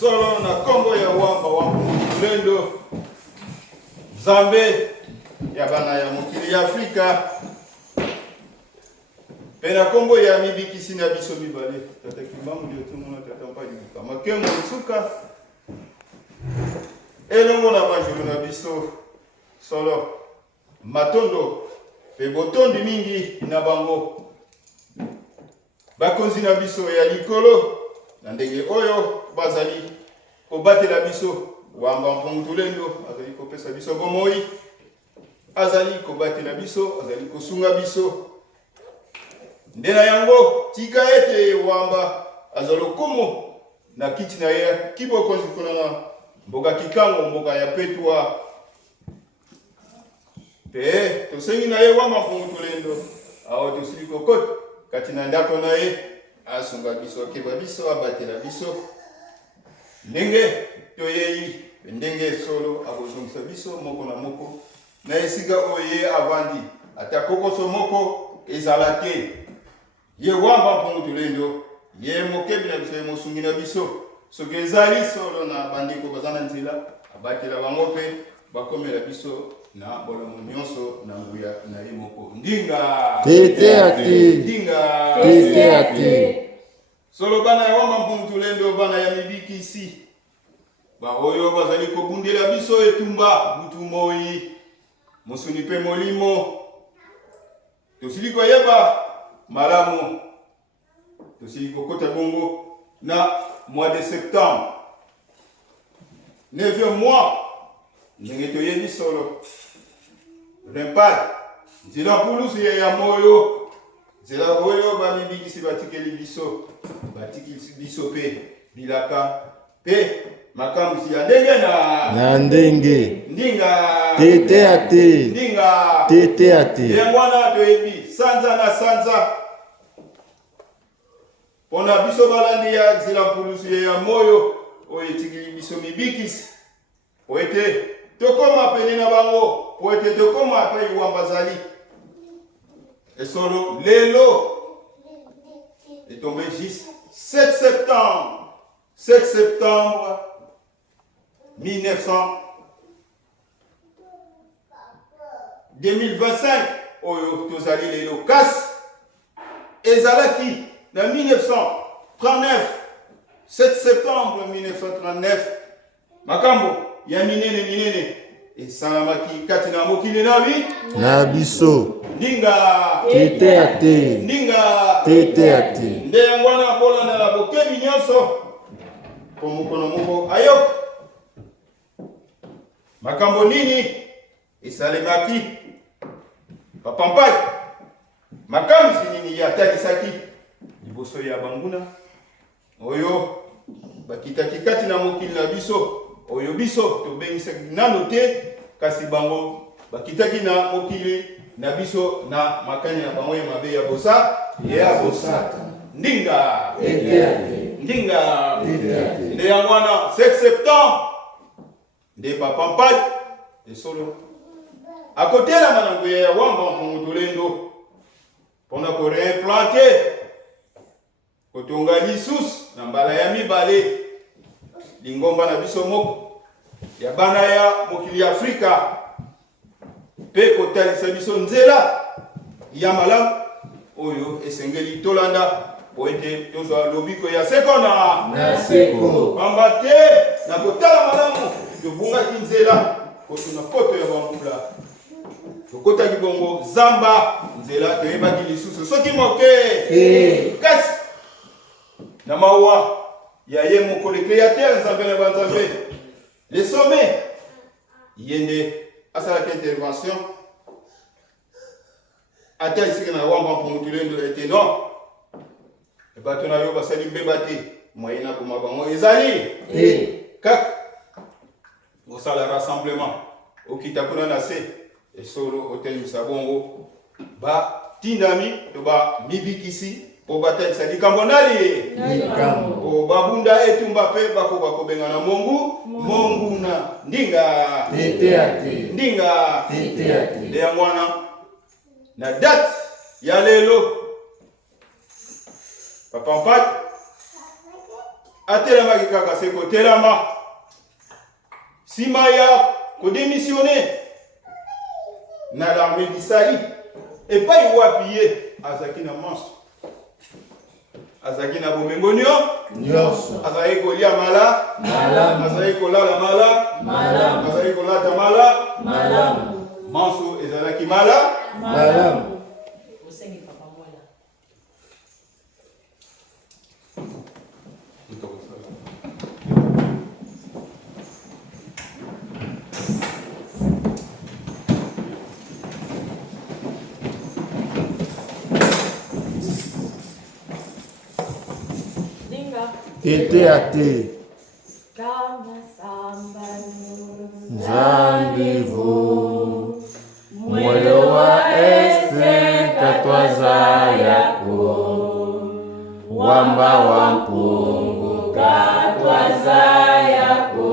Solo na Kongo ya wamba mulendo Zambe ya bana ya mokili ya Afrika pena Kongo ya mibikisi na biso mibale tata kimamu ndio tumona tata mpaji kama kengo suka elongo na banjulu na biso solo matondo pe botondi mingi na bango bakonzi na biso ya likolo na ndenge oyo bazali kobatela biso wamba mpungutulendo azali kopesa biso bomoi azali kobatela biso azali kosunga biso ndena yango tika ete wamba azalo komo na kiti na ye kibokonzi kuna na mboka kikango mboka ya petwa pe tosengi na ye wamba mpungutulendo awo tosili kokote kati na ndako na ye asunga biso akeba biso abatela biso ndenge toyeyi ndenge solo akozongisa biso moko na moko na esika oye avandi ata kokoso moko ezala te ye wamba mpungutulendo ye mokebi na biso ye mosungi na biso soki ezali solo na bandeko baza na nzela abatela bango mpe bakomela biso na bolomo nyonso na nguya na ye moko ndinga ndinga solo bana ya wamba mpungutulendo bana ya mibikisi baoyo bazali kobundela biso etumba butu moi musuni pe molimo tosili koyeba malamu tosili kokota bongo na mois de septembre 9e mois ndenge toyebi solo rempad nzela pulusu ya moyo nzela oyo bamibikisi batikeli biso pe bilaka pe makambusi ya ndenge na ndenge ndinga tete ate yengwana toyebi sanza na sanza pona biso balandi ya nzela pulusu ya moyo oyo etikili biso mibikisi po ete tokoma pene na bango po ete tokoma pe wamba zali esolo lelo est tombé juste 7 septembre 2025 oyo tozali lelo kasi ezalaki na 1939 7 septembre 1939 makambo ya minene esalamaki kati na mokili na biso ndinga tete ate nde yango wana bolanda na bokebi nyonso po mokono moko ayoka makambo nini esalemaki papampai makambo nini yatakisaki liboso ya banguna oyo bakitaki kati na mokili na biso oyo biso tobengisaki nano te kasi bango bakitaki na mokili na biso na makani na bango ya mabe ya bosata ndinga ndinga nde ya mwana 7 septembre nde papa mpadi esolo akotela manango ya wamba mpungu tolendo mpona koreimplante kotonga lisusu na mbala ya mibale lingomba na biso moko ya bana ya mokili ya Afrika mpe kotalisa biso nzela ya malamu oyo esengeli tolanda po ete tozwa lobiko ya seko na seko pamba te na kotala malamu tobungaki nzela kotuna poto ya bambula tokotaki bongo zamba nzela toyebaki lisusu soki moke kasi na mawa ya ye moko le créateur nzambe na banzambe le sommet yende asalaki intervention ata isiki na wamba mpungu tulendo ete non bato na yo basali mbeba te moyen na koma bango ezali kaka osala rassemblement okita kuna na se esolo otelimisa bongo batindami to bamibikisi po batalisa likambo nali po babunda etumba mpe bakoka kobengana mongu na ndinga nde ya mwana na date ya lelo papa mpadi atelamaki kaka se kotelama nsima ya kodémissionne na l'armée d'Israël epai wapi ye azalaki na manso azalaki na bomengo nyonso azalaki kolia malamu azalaki kolala malamu azalaki kolata malamu manso ezalaki malamu ete ate nzambivu moyo wa este katwaza yako wamba wa mpungu katwaza yako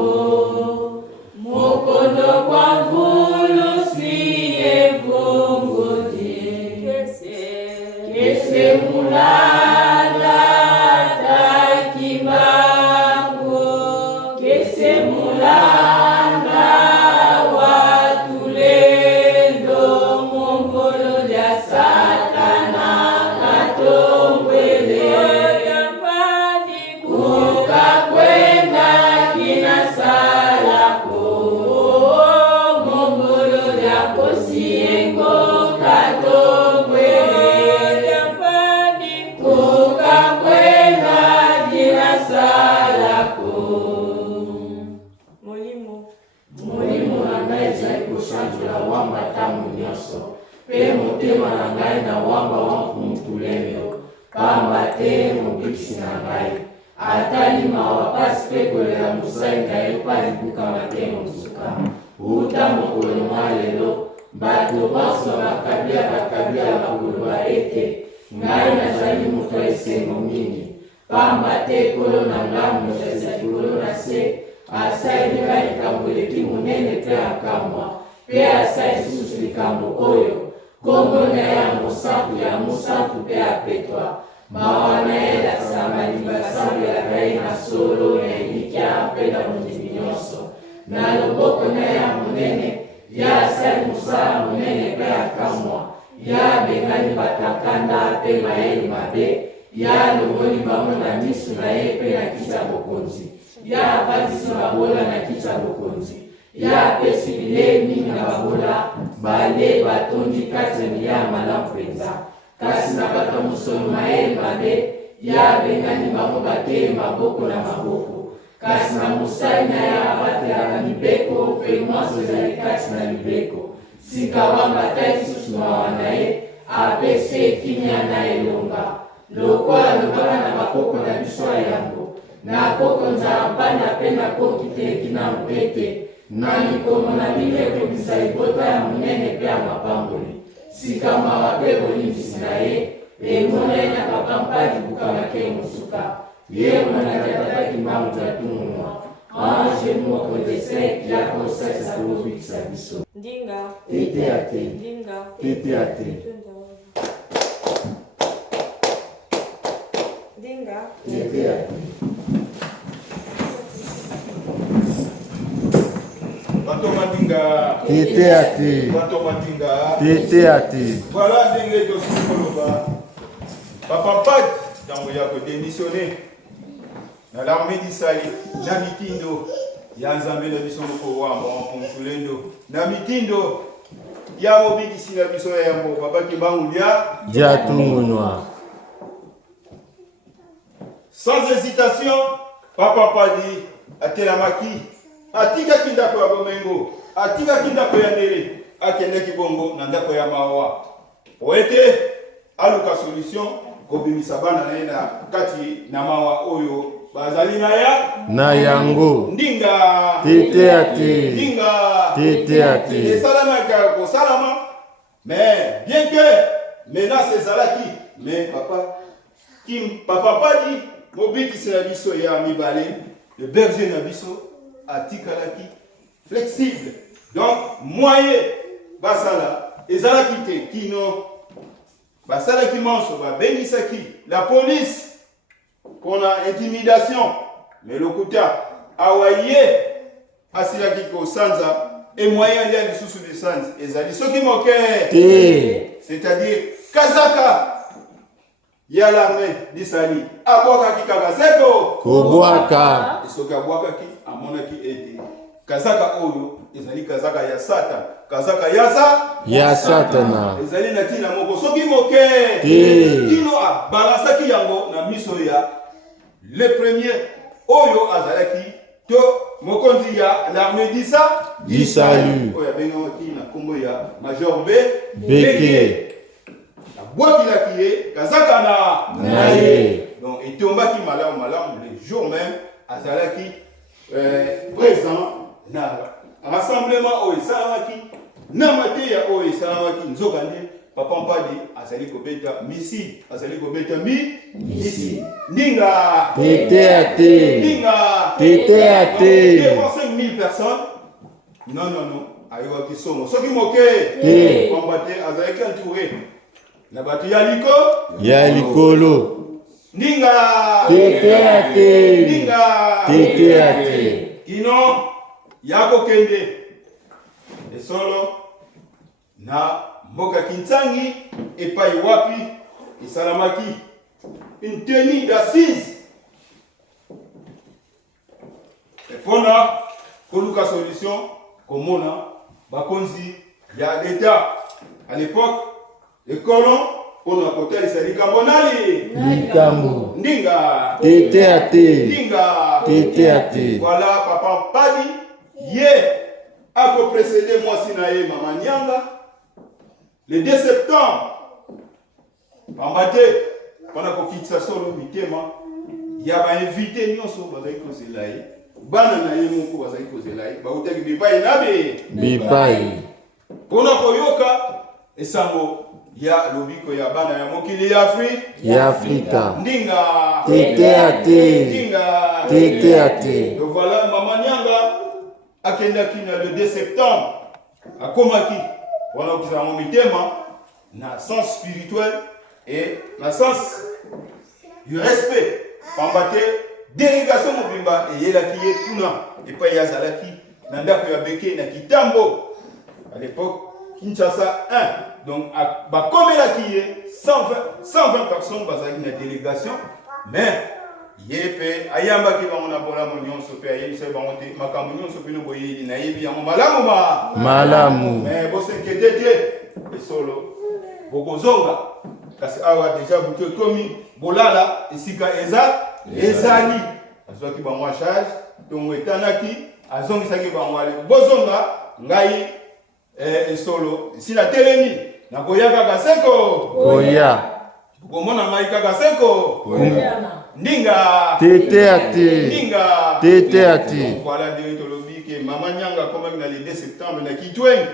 mokondo kwa mvulu siye vongodi kese mulala pe motema na ngai na wamba wa mutulendo pamba te mobikisi na ngai atali mawa pasi pe kolela mosali ngai epa libuka matemo mosuka uta mokolo mwa lelo bato bonso bakabila bakoloba ete ngai nazali moto ya esengo mingi pamba te kolo na ngai moto ya likolo na se asali ngai likambo eleki monene mpe akamwa pe asali lisusu likambo oyo kombo na ya mosantu mpe apetwa mawa na ye lasamba libasambo ya ngai na solo ya elikya mpe na mondimi nyonso na loboko na ya monene ya asali mosala monene mpe akamwa ya abengani batakanda mpe mayele mabe ya alongoli bango na miso na ye mpe na kiti ya bokonzi ya abatisi babola na kiti ya bokonzi ya apesi bilei mingi na babola bale batondi kati ya milia ya malamu mpenza kasi na bato mosolo mayele mabe ya abengani bango bateye maboko na maboko kasi na mosali na ye abatelaka mibeko mpe mwasi ezali kati na mibeko sika wamba ata lisusu mawa na ye apesi ekimia na elonga lokola alobaka na bakoko na biso ya yango na koko nzala mpanda mpe na koki te ekina mpete na mikomo na bino ekobisa libota ya monene mpe ya mapamboli sika mawa mpe bolimbisi na ye emonene na papa mpadi bukamake mosuka ye mwana tataki mambo ya tumwa ange moko desek yako sasa kubikisa biso Ndinga tete ate Ndinga tete ate Ndinga tete ate Bato mandinga tete ate bato mandinga tete ate voilà ndenge tosukoloba papa Mpadi ntango ya kodémissionner na l'armée d'Isali na mitindo ya nzambe na biso moko wamba Wampungutulendo na mitindo ya mobikisi na biso ya yambo babaki bangu dia tungunwa sans hésitation papa Mpadi atelamaki atikaki ndako ya bomengo atikaki ndako ya ndele akendeki bongo na ndako ya mawa po ete aluka solution kobimisa bana na ye na kati na mawa oyo bazali na yango ndinga tete ate ndinga tete ate esalamaka kosalama mais bien que menace ezalaki mais papa Mpadi mobikisi na biso ya mibale le berger na biso atikalaki flexible donc moyen basala ezalaki te kino basalaki manso babengisaki la police mpona intimidation mais lokuta awa ye asilaki kosanza e moyen nde ya lisusu de sanza ezali soki moke te c'est-à-dire kazaka ya l'armée d'Isali abwakaki kaka seko kobwaka soki abwakaki amonaki ete kazaka oyo ezali kazaka ya Satan kazaka ya satana ezali na ntina moko soki moke kino abalansaki yango na miso ya le premier oyo azalaki to mokonzi ya l'armée d'Isali oyo abengamaki na nkombo ya Major Beke abwakilaki ye kazaka na ye donc etombaki malamu le jour même azalaki présent na rassemblement oyo esalamaki na mateya oyo esalamaki nzoka nde papa Mpadi azali kobeta missile azali kobeta missile ndinga tete ate ndinga tete ate devant 5000 personnes non ayokaki songo soki moke te pamba te azalaki entouré na bato ya likolo ndinga tete ate ndinga tete ate kino ya kokende esolo na mboka Kintsangi epai wapi esalamaki une tenue d'assise epona koluka solution komona bakonzi ya l'État à l'époque les colons mpona kotalisa likambo nali likambo ndinga tete ate ndinga tete ate voilà papa Mpadi ye akoprésede mwasi na ye mama Nyanga le 2 septembre pamba te mpona kokitisa solo mitema ya bainvité nyonso bazali kozela ye bana na ye moko bazali kozela ye bautaki bipai na bipai mpona koyoka esango ya lobiko ya bana ya mokili ya Afrika ndinga tete ate ndinga tete ate donc voilà mama Nyanga akendaki na le 2 septembre akomaki wana okisa yango mitema na sens spirituel et na sens du respect pamba te délégation mobimba eyelaki ye kuna epai azalaki na ndako ya Beke na Kitambo à l'époque Kinshasa 1 donc bakomelaki ye 120 personnes bazalaki na délégation mais ye pe ayambaki bango na bolamu nyonso pe ayebisa bango te makambo nyonso bino boyeli nayebi yango malamu mais bosenkete te esolo bokozonga kasi awa deja butu ekomi bolala esika ezali azwaki bango charge tongo etanaki azongisaki bango ale bozonga ngai esolo sila telemi nakoya kaka seko koya komona ngai kaka seko ndinga tete ate ndinga tete ate voilà de tolobi ke mama Nyanga komaki na le 2 septembre na Kitwengi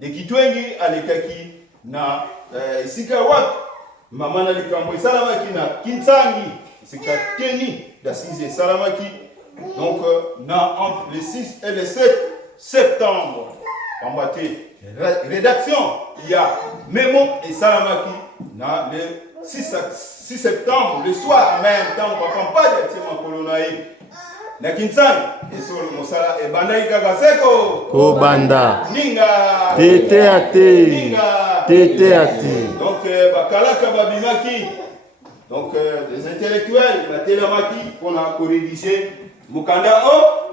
de Kitwengi alekaki na esika wapi mama na likambo esalamaki na Kintsangi c'est qu'à tenir d'assises Salamaki. Donc, entre le 6 et le 7 septembre, en maté, rédaction, il y a Memo et Salamaki. Dans le 6 septembre, le soir, en même temps, on va pas de Tiema Kolonaï. Na Kinsan, et sur le Mosala et Bandaï Kagaseko. Kobanda. Ninga. Tétéate. Ninga. Tétéate. Donc, Bakalaka Babimaki. Donc, des intellectuels, la Télamaki, qu'on a corrigé. Mukanda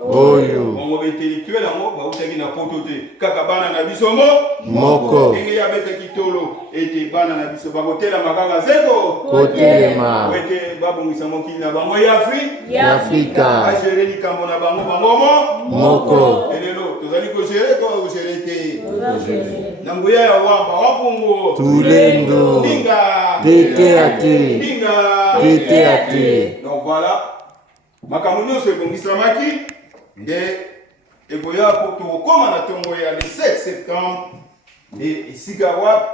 Oyo. On va intellectuel, on va utagi na potote. Kakabana na bisomo. Moko. Enge ya bete kitolo. Ete bana na biso. Bakotela makanga zeko. Kotelema. Wete babu misamoki na bango ya Afrika. Agere ni kambo na bango bango Moko. Elelo, tozali ko gere ko gere te. Na nguya ya wamba wapungo. Tulendo. Ninga. Tétéate. Ninga. Tétéate. Donc voilà. Makambo nyonso ebongisamaki nde ekoya tokokóma na ntongo ya le 7 septembre nde esika wapi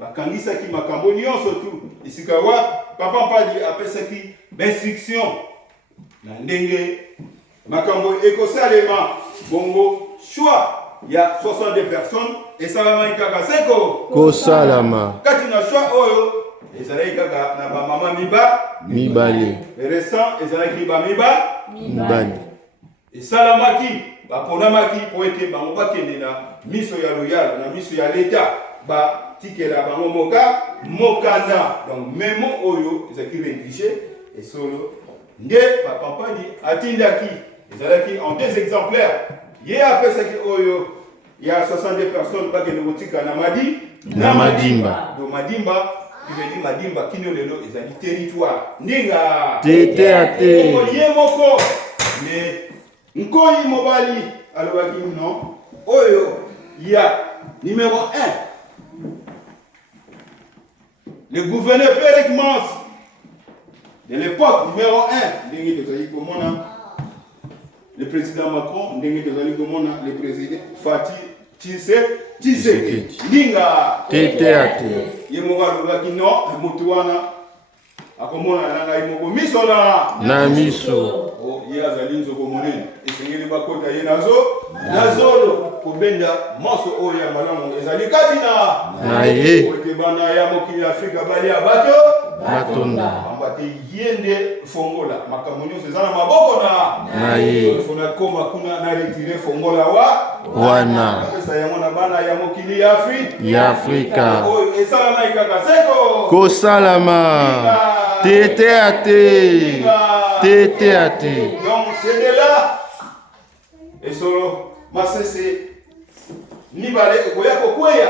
bakangisaki makambo nyonso tu esika wapi papa mpadi apesaki bainstruction na ndenge makambo ekosalema bongo choix ya 62 personnes esalamaki kaka seko kosalama kati na choix oyo ezalaki kaka na bamama mibale restant ezalaki mibale esalamaki baponamaki po ete bango bakende na miso ya loyal na miso ya leta batikela bango mokanda. Donc memo oyo ezalaki rédigé esolo nde bapampani atindaki ezalaki en 2 exemplaires ye apesaki oyo ya 62 personnes bakende kotika na madimba. Do madimba qui veut dire madimba kino lelo ezali territoire ndinga tétéate ye moko mais nkoyi mobali alobaki non oyo ya numéro 1 le gouverneur Pierre Mans de l'époque numéro 1 ndenge tozali komona le président Macron ndenge tozali komona le président Fati Tshisekedi ndinga tétéate ye moko alobaki non motu wana akomona na ngai moko miso na miso ye azali nzoko monene esengeli bakota ye nazolo kobenda moso oyo ya malamu ezali kati na ye ote bana ya mokili ya Afrika balia bato batonda ambate ye nde fongola makambo nyonso eza na maboko na ye fona koma kuna na retire fongola wana apesa yango na bana ya mokili ya Afrika oyo esalamaki kaka seko kosalama tétéate tétéate. Donc c'est de là et solo masese nibale koya kokweya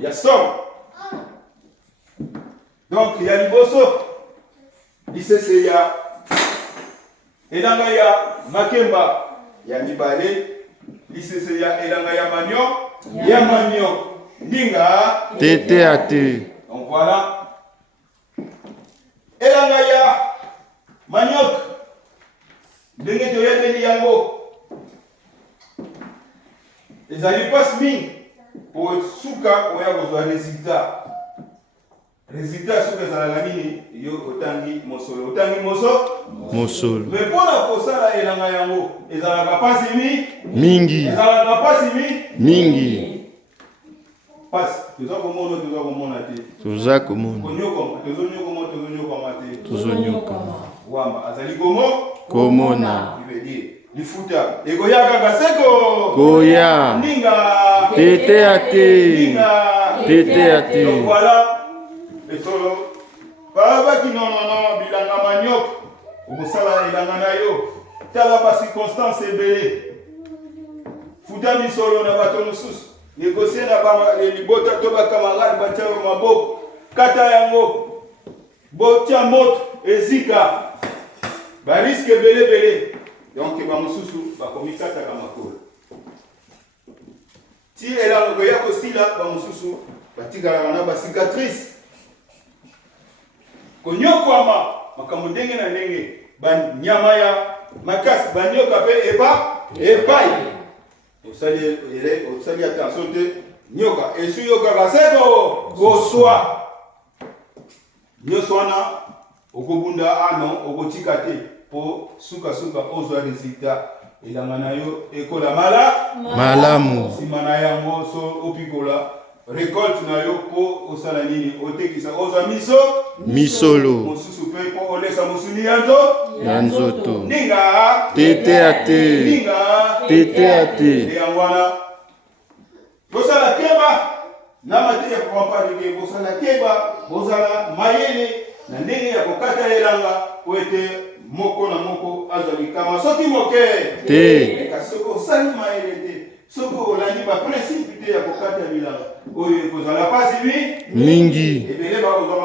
ya som. Donc ya liboso lisese ya elanga ya makemba ya mibale lisese ya elanga ya manio ndinga tétéate. Donc voilà elanga ya maniok ndenge toyebeli yango ezali mpasi mingi po suka oya kozwa résultat soki ezalaka nini yo otangi mosolo mosolo me mpona kosala elanga yango ezalaka mpasi mingi pasi toza komona te toza komona tozonyokama wamba azali komona lifuta ekoya kaka seko koya ndinga tétéate tétéate. Donc voilà etolo balabaki nonono bilanga maniok okosala elanga na yo tala bacirconstance ebele futa misolo na bato mosusu négocie na libota to bakamarade batia yo maboko kata yango botia moto ezika bariske ebele donc bamosusu bakomi kataka makolo ti elanga ya kosila bamosusu batikalaka na bacicatrice konyokwama makambo ndenge na ndenge banyama ya makasi banyoka mpe epai osali attention te nyoka esu yokaka seko koswa nyonso wana okobunda ano okotikate po suka ozwa resultat elanga na yo ekola malamu simana yango so opikola récolte na yo po osala nini otekisa ozwa misolo mosusu pe po olesa mosuni ya nzoto ninga tete ate yango wana bosala keba na mateya kokampanike bosala keba bozala mayele na ndenge ya kokata elanga po ete moko na moko azwa likama soki moke te kasi soki osali mayele te soki olandi baprincipe te ya kokata bilanga oyo ekozala pasi mingi ebele bakozwa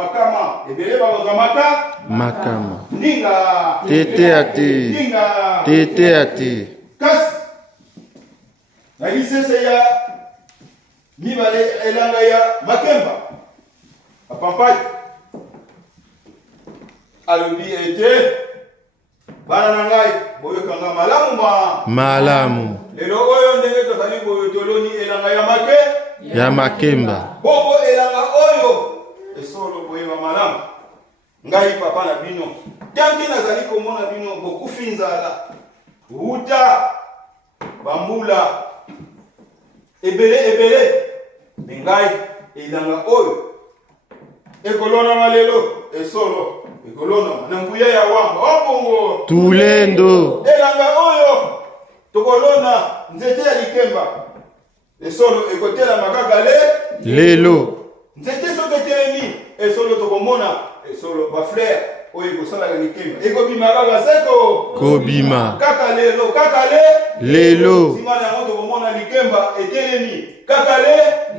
makama ninga tete ate kasi na lisese ya mibale elanga ya makemba apampai alobi ete bana na ngai boyokanga malamu lelo oyo ndenge tozali boyo toloni elanga ya makemba bongo elanga oyo esolo boyeba malamu ngai papa na bino tanke nazali komona bino bokufi nzala wuta bambula ebele me ngai elanga oyo ekolonama lelo esolo ekolonama na nguya ya wamba wabongo tulendo elanga oyo tokolona nzete ya likemba esolo ekotelama kaka lelo nzete soki etelemi esolo tokomona esolo bafleur oyo ekosalaka likemba ekobima kaka seko kobima kaka lelo simana yango tokomona likemba etelemi kaka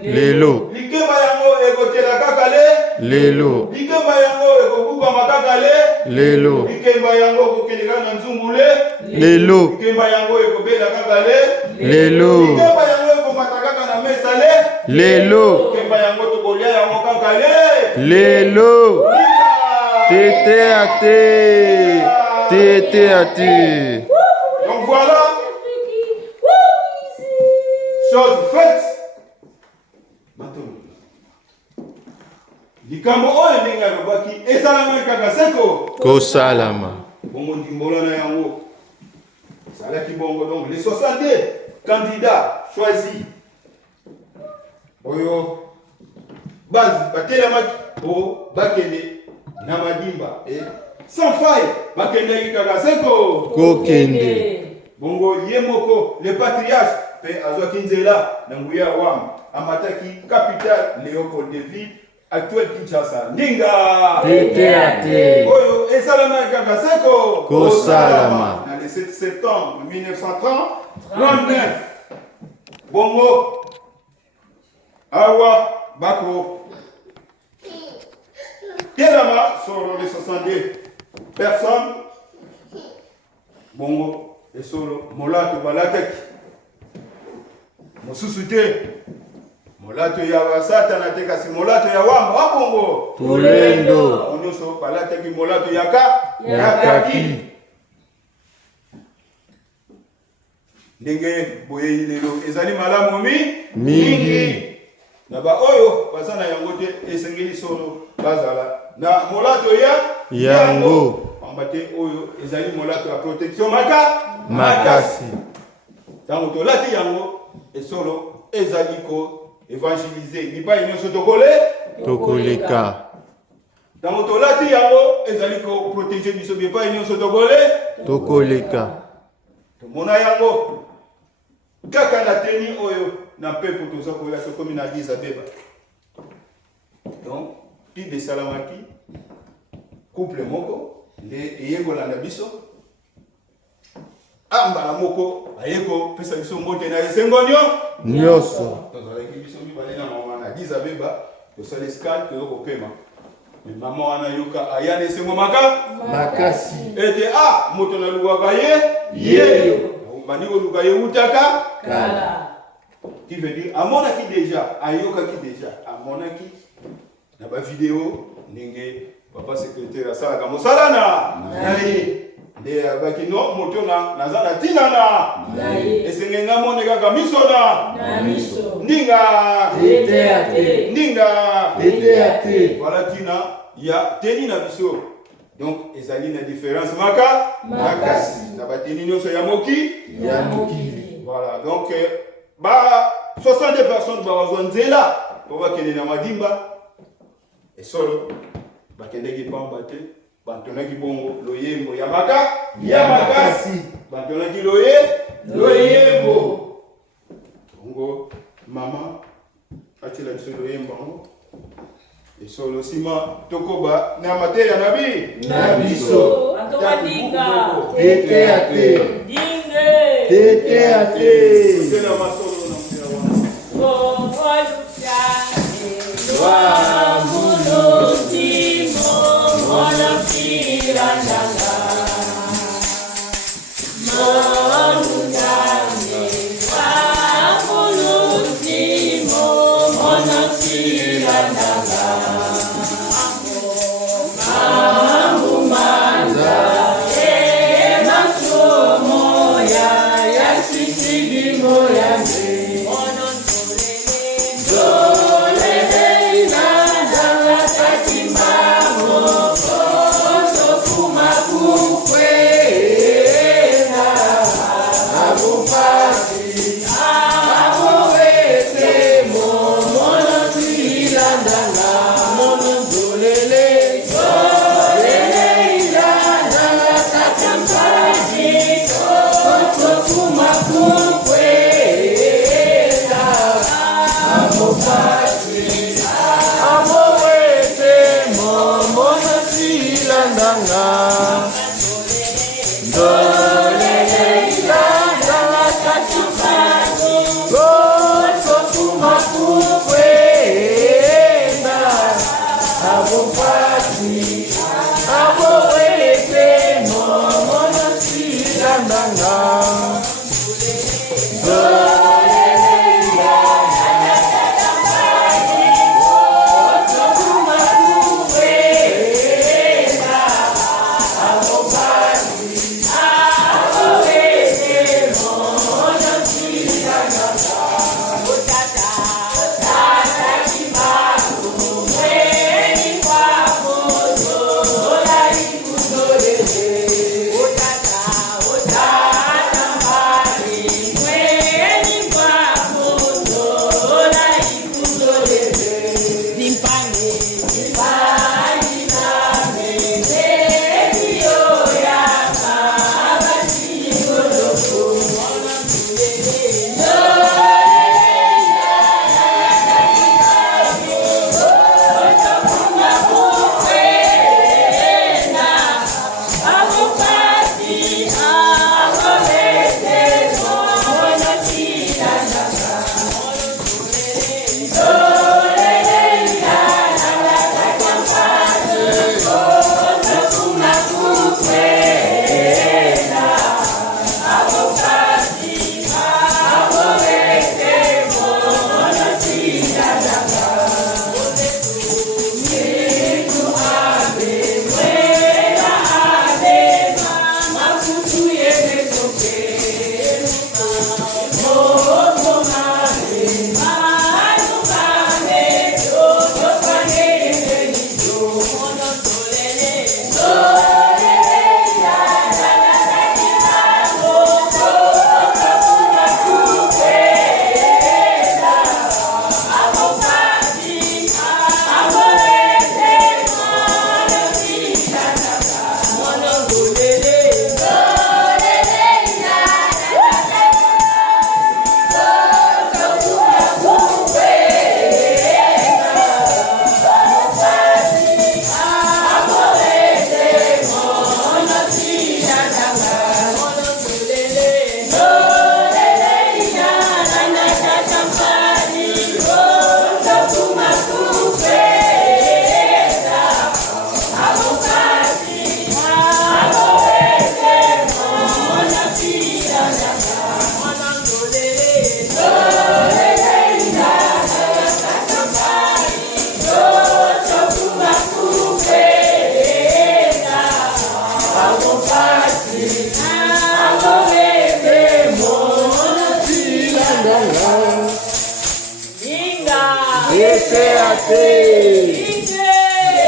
lelo likemba yango ekotela kaka lelo likemba yango ekobukama kaka lelo likemba yango ekokende kaka na nzungu lelo likemba yango ekobela kaka lelo likemba yango ekomata kaka na mesa lelo likemba yango tokolia yango kaka lelo tete ate donc voilà chose faite maintenant likambo oyo ndenge alobaki esalama kaka seko kosalama bongo ndimbola na yango esalaki bongo donc les 62 candidats choisis oyo base batelamaki po bakende na madimba sans faille bakendaki kaka seko kokende bongo ye moko le patriarche mpe azwaki nzela na nguya wamba amataki capitale Léopoldville actuelle Kinshasa ndinga tete ate oyo esalamaki kaka seko kosalama na le 7 septembre 1939 bongo awa bako telama solo les 62 personnes bongo esolo molato balataki mosusu te molato ya basatana te kasi molato ya wamba wabongo tulendo nyonso balataki molato ya kaki ndenge boyei lelo ezali malamu mingi na baoyo baza na yango te esengeli solo bazala na molato yango pamba te oyo ezali molato ya protection makasi ntango tolati yango esolo ezali ko évangéliser bipai nyonso tokoleka ntango tolati yango ezali ko protéger biso bipai nyonso tokoleka tomona yango kaka na teni oyo na mpepo toza koya tokomi na Addis Abeba donc pib esalamaki couple moko nde eyekolanda biso ambala moko ayeko pesa biso mbote na esengo nyonso tozalaki biso mibale na mama na Addis Abeba tosala escale tozokopema mama wana yoka aya na esengo makasi ete moto nalukaka ye bandi koluka ye utaka kala qui veut dire amonaki déjà ayokaki déjà amonaki na bavideo ndenge papa secrétaire asalaka mosala na ye nde abaki no moto naza na ntina na ye esenge nga mone kaka miso na miso ndinga tete ate voilà ntina ya teni na biso Donc ezali na différence makasi na bateni nyonso ya mokili. Voilà, donc 62 personnes bazwa nzela po bakende na madimba esolo bakendeki pamba te bantonaki bongo loyembo ya makasi bantonaki loyembo bongo mama atila biso loyembo ngo esolo sima tokoba na mateya na biso Atokatika tete ate dinge tete ate tena masolo na mtira wana wa mulo timo mona pirandanga manungane wa mulo timo mona pirandanga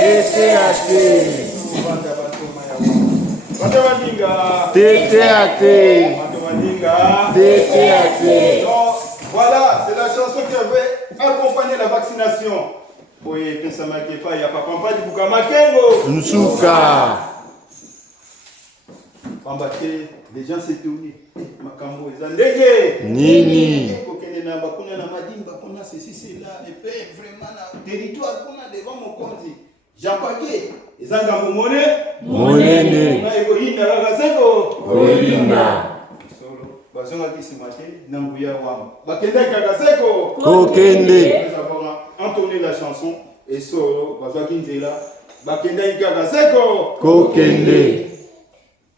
Esse é a Voilà, c'est la chanson qui avait accompagné la vaccination. Oui, que ça ne marque pas, il n'y a pas papa du Bukamakengo. Nsuka. Les gens s'étonnent. Makambo, ils ont ndege. Nini. Kokene na bakuna na madimba, kuna ceci, cela, et puis vraiment, territoire, kuna devant mon compte. Jean Paquet, ils ont gambo monnaie. Monene. Na ego yinda kakaseko. Olinda. Solo, bazonga kisimate, nambuya wam. Bakenda kakaseko. Kokende. Entonner la chanson et solo, bazwa kinzela. Bakenda kakaseko. Kokende.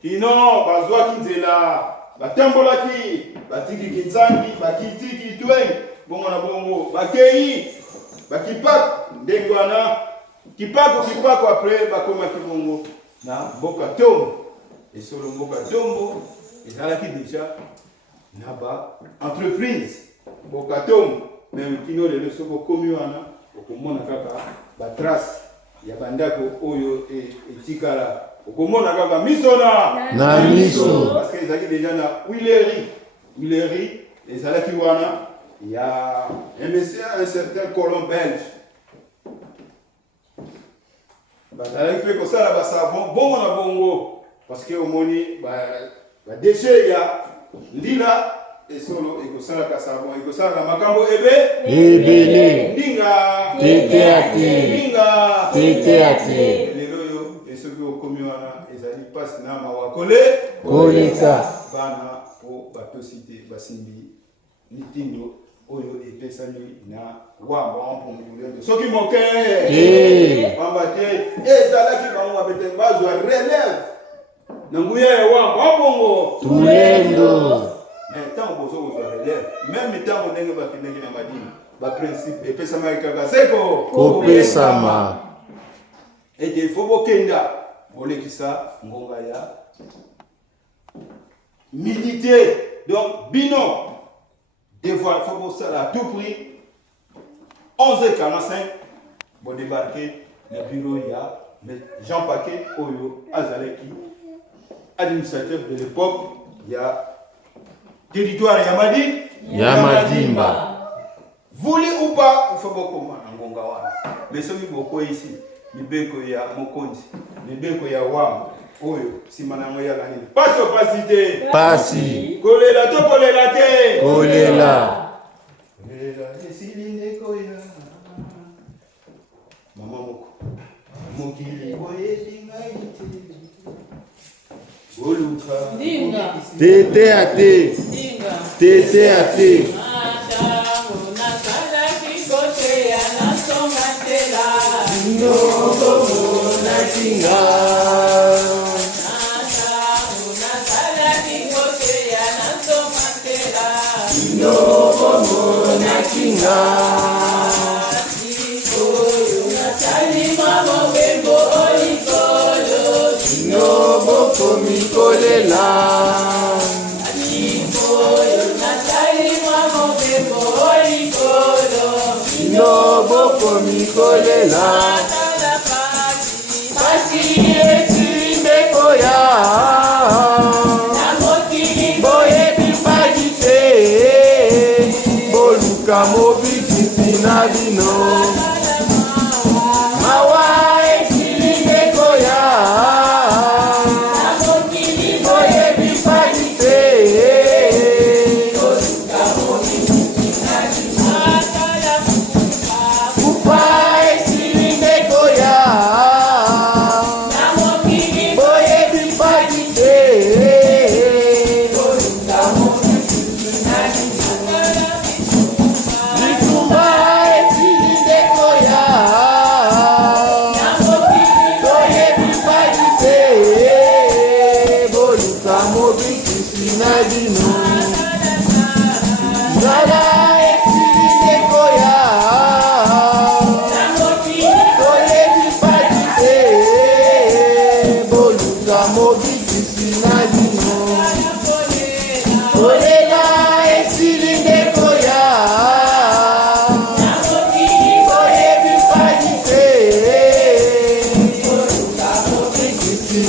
Kino, bazwa kinzela. Batambolaki, batiki kinzangi, bakiti kitwe. Bongo na bongo, bakei, bakipak, ndengwana. Kipako après bakoma kibongo na boka tombo et solo boka tombo ezalaki déjà na ba entreprise boka tombo même kino lelo soko komi wana okomona kaka ba trace ya bandako oyo etikala okomona kaka miso na miso parce que ezalaki déjà na Huilerie ezalaki wana il y a un certain colon belge. Bazalaki pe kosala ba savon bongo na bongo parce que omoni ba déchet ya ndila et solo ekosala ka savon ekosala ka makambo ebele ndinga tete ate lelo yo esoki okomi wana ezali pasi na mawakole koleka bana po batosite basimbi mitindo oyo epesani na wamba wampongolendo soki moke wamba te ezalaki bango babete bazwa relève na nguya ya wamba wapongo tulendo mais ntango bozokozwa relève même ntango ndenge bakendeki na madini baprincipe epesamaki kaka seko kopesama ete ifo bokenda bolekisa ngonga ya milité donc bino devoir faut ça à tout prix 11h45 bon débarquer le bureau il y a Jean Paquet Oyo Azaleki administrateur de l'époque il y a territoire Yamadimba voulu ou pas il faut beaucoup ngonga wana mais soki boko ici mibeko ya mokonzi mibeko ya wam oyo simanango ya nani paso pasite pasi kolela to kolela te kolela esiline koya mama moko mokili koyelinga ite oluka Dinga. tete ate mobikisi na bino mawa ekilinde koya boyebi pasi te kupa ekilinde koya boyebi pasi te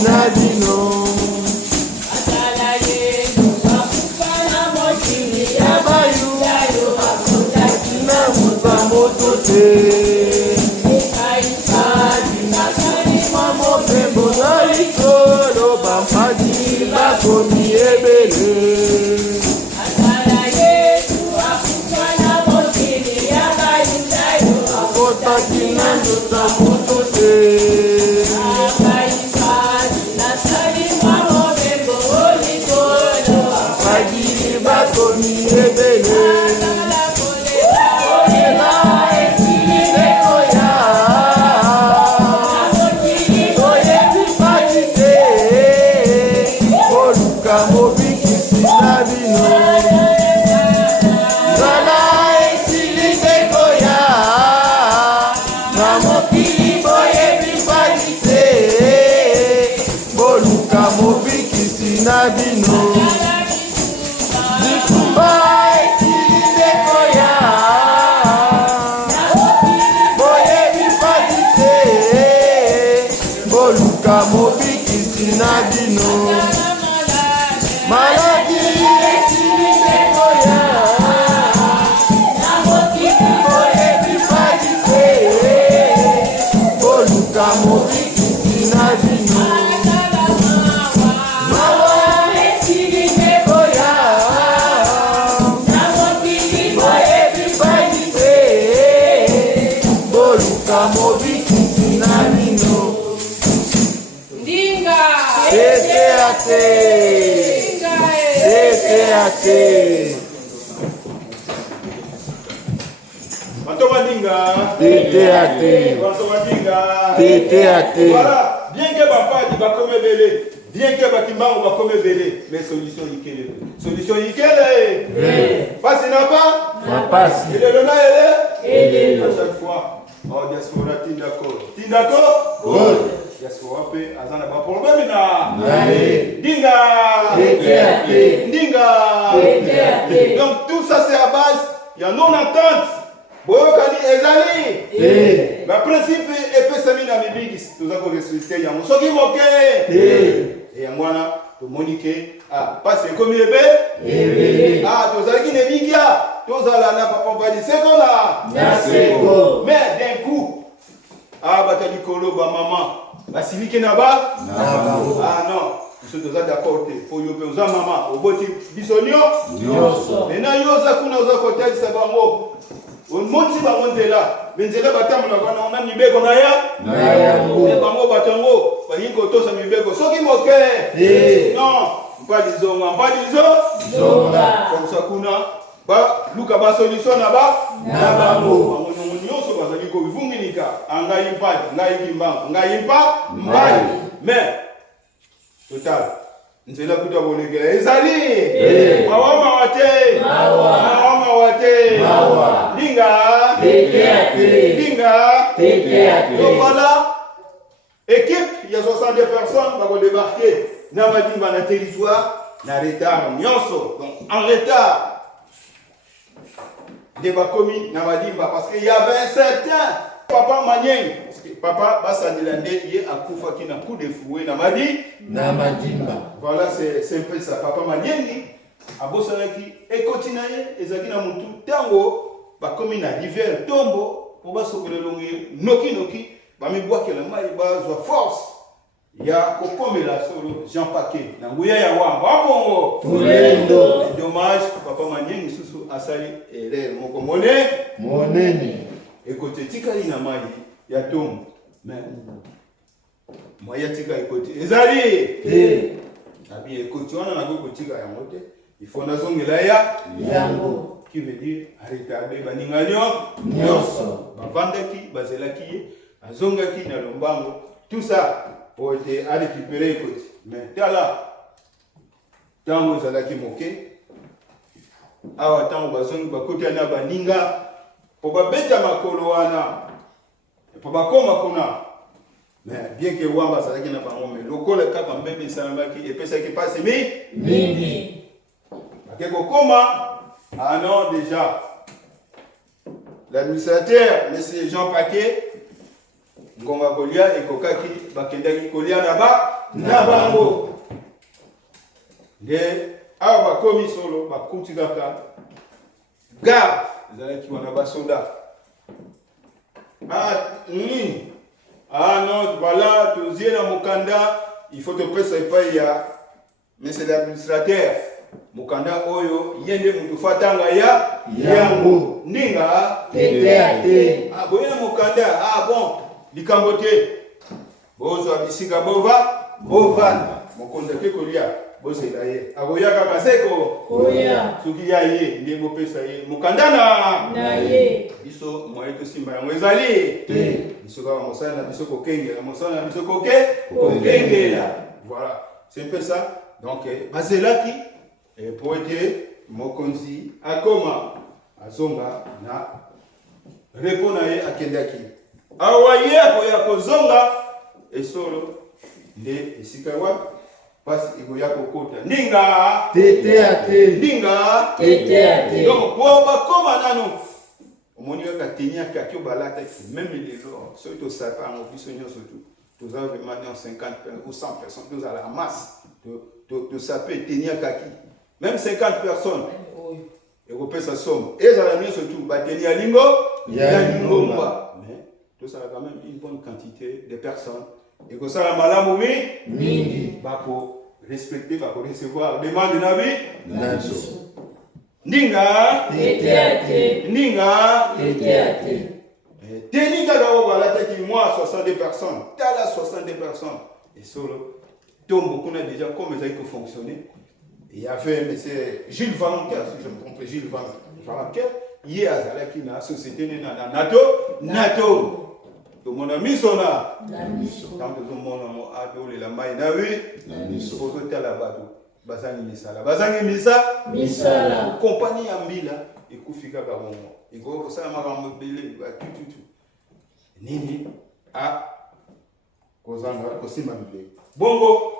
Nadino na bino bitumba esili ndekoya boyebi mpasi te boluka mobikisi na bino maladi esili ndekoya boyebi mpasi te boluka mobikisi na bino Voilà, bien que papa dit va comme belé, bien que bâtiment va comme belé, mais solution nickel. Solution nickel. Passe n'a pas? passe. Et le donna est à chaque fois. Oh, diaspora, t'es d'accord? T'es d'accord? Oui. Diaspora peut azana pas problème na. Dinga. Dinga. Donc tout ça c'est à base, il y a non-entente. Boyokani ezali. Ma principe epesami na mibiki tozako ressusciter yango. Soki moke. Et ngwana to monique passe comme ebe. Tozaki ne bikia. Tozala na papa badi sekola. Mais d'un coup batali kolo ba maman. Basilike na ba? Non. Nous sommes d'accord. Pour yo pe oza maman oboti bisonio. Maintenant yoza kuna oza kotaji sabango. On monte ba montela. Benzela batamona bana on a mibeko na ya. Bango batango bayingo tosa mibeko. Soki moke. Non, pas disons. Comme ça kuna ba luka ba solution na ba bango. Bango nyonso bazali ko vunginika. Angai mpadi, ngai kimbango, ngai mbadi. Mais total nzela kuta bolekela ezali mawama wate linga donc voilà équipe il y a 62 personnes va débarquer na madimba na territoire na retard nyonso donc en retard de bakomi na madimba parce qu'il y avait un certain papa Manyeng parce que papa basadilande ye akufa kina coup de fouet na madimba. Voilà c'est un peu ça papa Manyeng abosalaki ekotinaye ezaki na mutu tango bakomi na rivière tombo po basokolelongi noki bamibwakela mai bazwa force ya kokomela solo Jean Paquet na nguya ya wamba abongo tulendo dommage papa Manyeng susu asali erreur moko monene ekote tikali na mai ya tombo mais moya tika ekote ezali abi ekoti wana na goko tika ya mote il faut nazongela yango qui veut dire arrêter baninga nyonso bavandaki bazelaki azongaki na lombango tout ça pour être à récupérer ekoti mais tala tango zalaki moke awa tango bazongi bakoti na baninga po babeta makolo wana po bakoma kuna mais bien que wamba zalaki na bango mais lokola kaka mbebe salambaki epesaki pasi mingi akeko koma non déjà l'administrateur monsieur Jean Paquet ngonga kolia ekokaki bakendaki kolia na bango nde awa bakomi solo bakuti kaka garde ezalaki wana basoda non voilà tozie na mokanda il faut te pesa epai ya monsieur l'administrateur mokanda oyo yende mutu fatanga yango ninga boye na mokanda bon likambo te bozwa bisika bovanda mokonzi ake kolia bozela ye akoyaka kaseko soki ya ye nde bopesa ye mokanda na ye biso moye tosimba yango ezali biso kaka mosala na biso kokengela mosala na biso kokengela voilà c'est un peu ça donc bazelaki po ete mokonzi akoma azonga na repo na ye akendaki awa ye akoya kozonga esolo nde esika wapi pasi ikoya kokota ndinga tete ate ndinga tete ate donc po bakoma nano omoni kaka tenia kaki obalata même lelo soki tosaka yango biso nyonso tozala vraiment dans 50 ou 100 personnes tozala la masse tosape tenia kaki même 50 personnes ekopesa somme ezala nyonso tu bateni ya lingo ya lingomba mais tozala quand même une bonne quantité de personnes ekosala malamu mingi bako respecter bako recevoir demande na biso ndinga tete ate ndinga tete ate teni kaka obalataki moi 62 personnes tala 62 personnes et solo tombo kuna déjà comme ça il fonctionner. Il y avait M. Gilles Valenquer, si je me trompe, Gilles Valenquer, hier à la société NATO. Tout le monde a mis son art. Tant que tout le monde a adoré la maille, il faut que la bateau. Bazangi Misala. Bazangi Misala. Compagnie Ambila, et Koufika Baron. Et go, ça m'a rembellé, tout. Nini, Kozanga, Kosima Mibé. Bongo,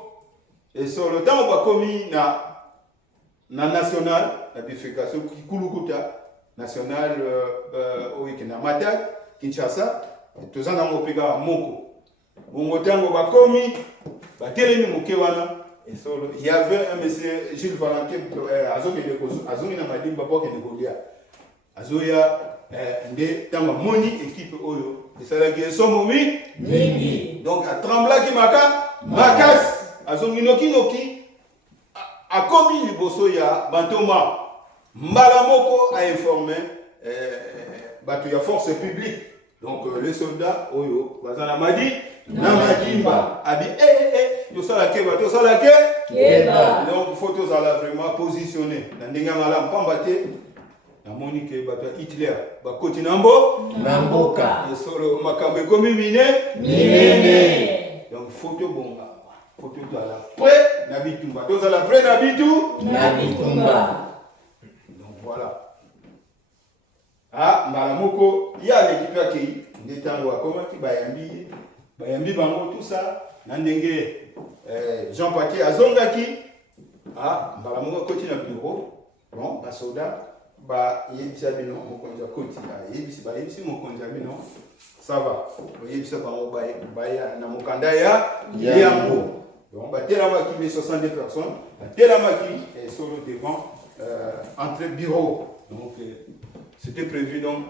et sur le temps, on va commis na national, la bifurcation Kikulukuta, national na Matad, Kinshasa, tous en ont pega Moko. Bongo tango ba komi, ba telemi mokewana, et solo. Il y avait un monsieur Gilles Valenquer, Azomi na Madimba Bok et Negolia. Azoya, nde tamba moni équipe Oyo. Et ça l'a gué son momi, donc à Trembla qui Makas, Azomi Noki. A commis liboso ya Bantoma Mbalamoko a informé batu ya force publique donc les soldats oyo bazana madi na madimba abi to sala keba donc photos ala vraiment positionné na ndinga malam pambate na monique batu Hitler ba koti nambo na mboka et solo makambe komi minene donc photo bonga photo ala près Nabitumba. Tous à la près Nabitumba. Donc voilà. Ah, Malamoko, il y a l'équipe qui est en loi. Comment tu Bayambi Bango, tout ça. Nandenge, Jean-Paquet Azongaki. Ah, Malamoko continue au bureau. Bon, la soda. Bah, Yébissa Bino, mon conja continue. Yébissa, mon conja Bino. Ça va. Yébissa Bango, Baya, Namokanda Yambo. Donc, Telama qui met 62 personnes, Telama qui est sur le devant entre bureaux. Donc, c'était prévu donc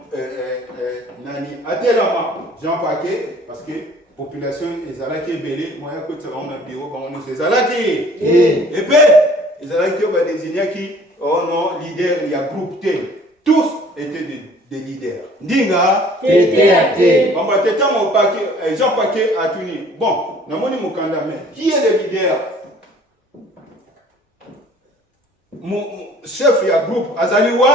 Nani à Telama, Jean Paquet, parce que la population est à la qui est belle, moi je suis on a bureau, on est à la qui et puis ils allaient qui va désigner qui oh non leader il y a groupe T, tous étaient des leaders. Dinga, on va t'étendre mon paquet, Jean Paquet a tenu. Bon. Namoni Mokanda, mais qui est le leader? Mon chef, il y a groupe. Azaliwa?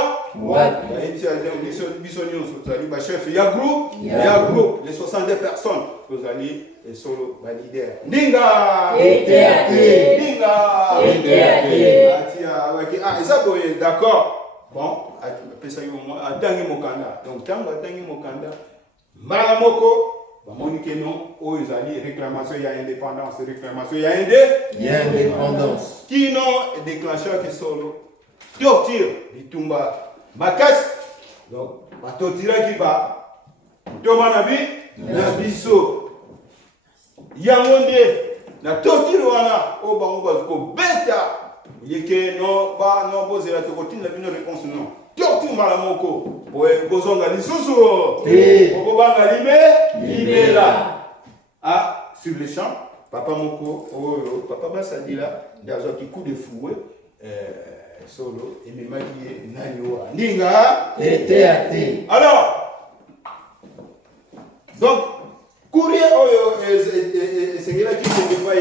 Chef, il y a groupe. Il y a groupe. Les 62 personnes. Vous allez solo, leader. Dinga! Dinga! Ah, ça, d'accord. Bon, Tangi Mokanda. Donc, Tangi Mokanda. Malamoko. Monique non, aux alliés, réclamation, il y a indépendance, réclamation, il y a indépendance. Qui non, déclencheur qui solo, torture, Bitumba, Makas, donc, ma torture qui va, Tomanabi, Nabiso, Yamonde, la torture wana, au Bango, bêta, yeke non, ba, non, posez la torture, la bonne réponse non. Torture Malamoko, pour Gozonga Lisusu, pour Banga Libela. Ah, sur les champs, Papa Moko, Papa Bassadila, dans un petit coup de fouet, solo, et me maquillé, Naniwa. Ninga, alors, donc, courrier, c'est là qui se déploie.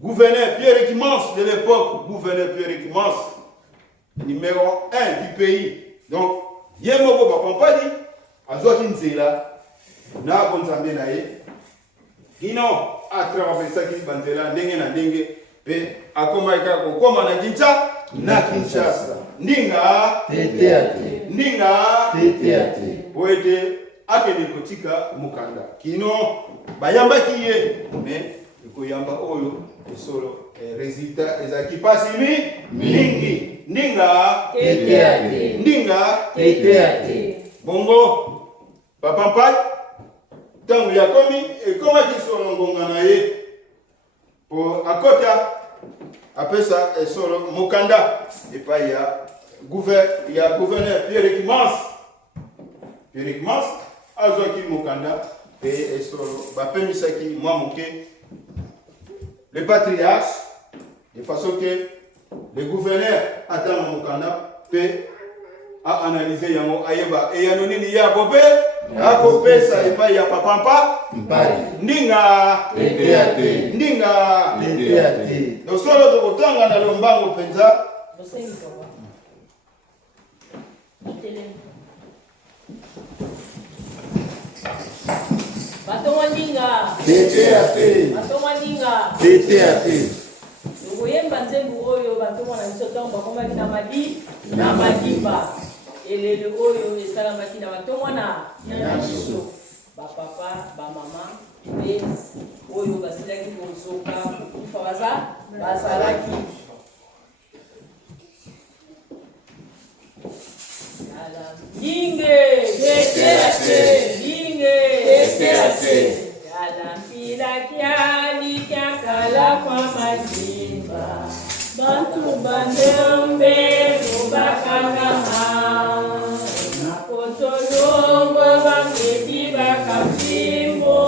Gouverneur Pierre Kimans de l'époque, gouverneur Pierre Kimans. Numéro 1 du pays. Donc, Yemoko Bapampadi, Azoki Nzela, na Bonzambe nae, Kino, à travers ça qui banzela, Ndenge na Ndenge, Pe, Akomaika, Koma na Kinshasa. Ninga, Poete, Akene Kotika, Mukanda. Kino, Bayamba Kiye, mais, kuyamba oyo esolo résultat ezaki pasi mingi ndinga Tete. ndinga Tete. bongo papa mpai ntango yakomi ekomaki solo ngonga na ye po akota apesa esolo mokanda epai ya gouverneur Pierre Mans azwaki mokanda pe esolo bapemisaki mwa moke le patriarche de façon que le gouverneur atanga mokanda pe a analyser yango ayeba eyano nini ya bobe akopesa epai ya papa Mpadi. ndinga Tete. ndinga Tete. nosolo tokotanga na lombango penza Batomandinga. Tete. Batomandinga. Tete. Ngoyemba nzembo oyo batomana biso ntango bakomaki na madiba. Elelo oyo esalamaki na batomwana na biso. Bapapa, bamama, mpe oyo basilaki kozoka kokufa bazalaki. Linge, linge, mpila kyali kyakala kwa majimba, bantu bandombe mubakangama, nakotolongo bangeti bakafimbo,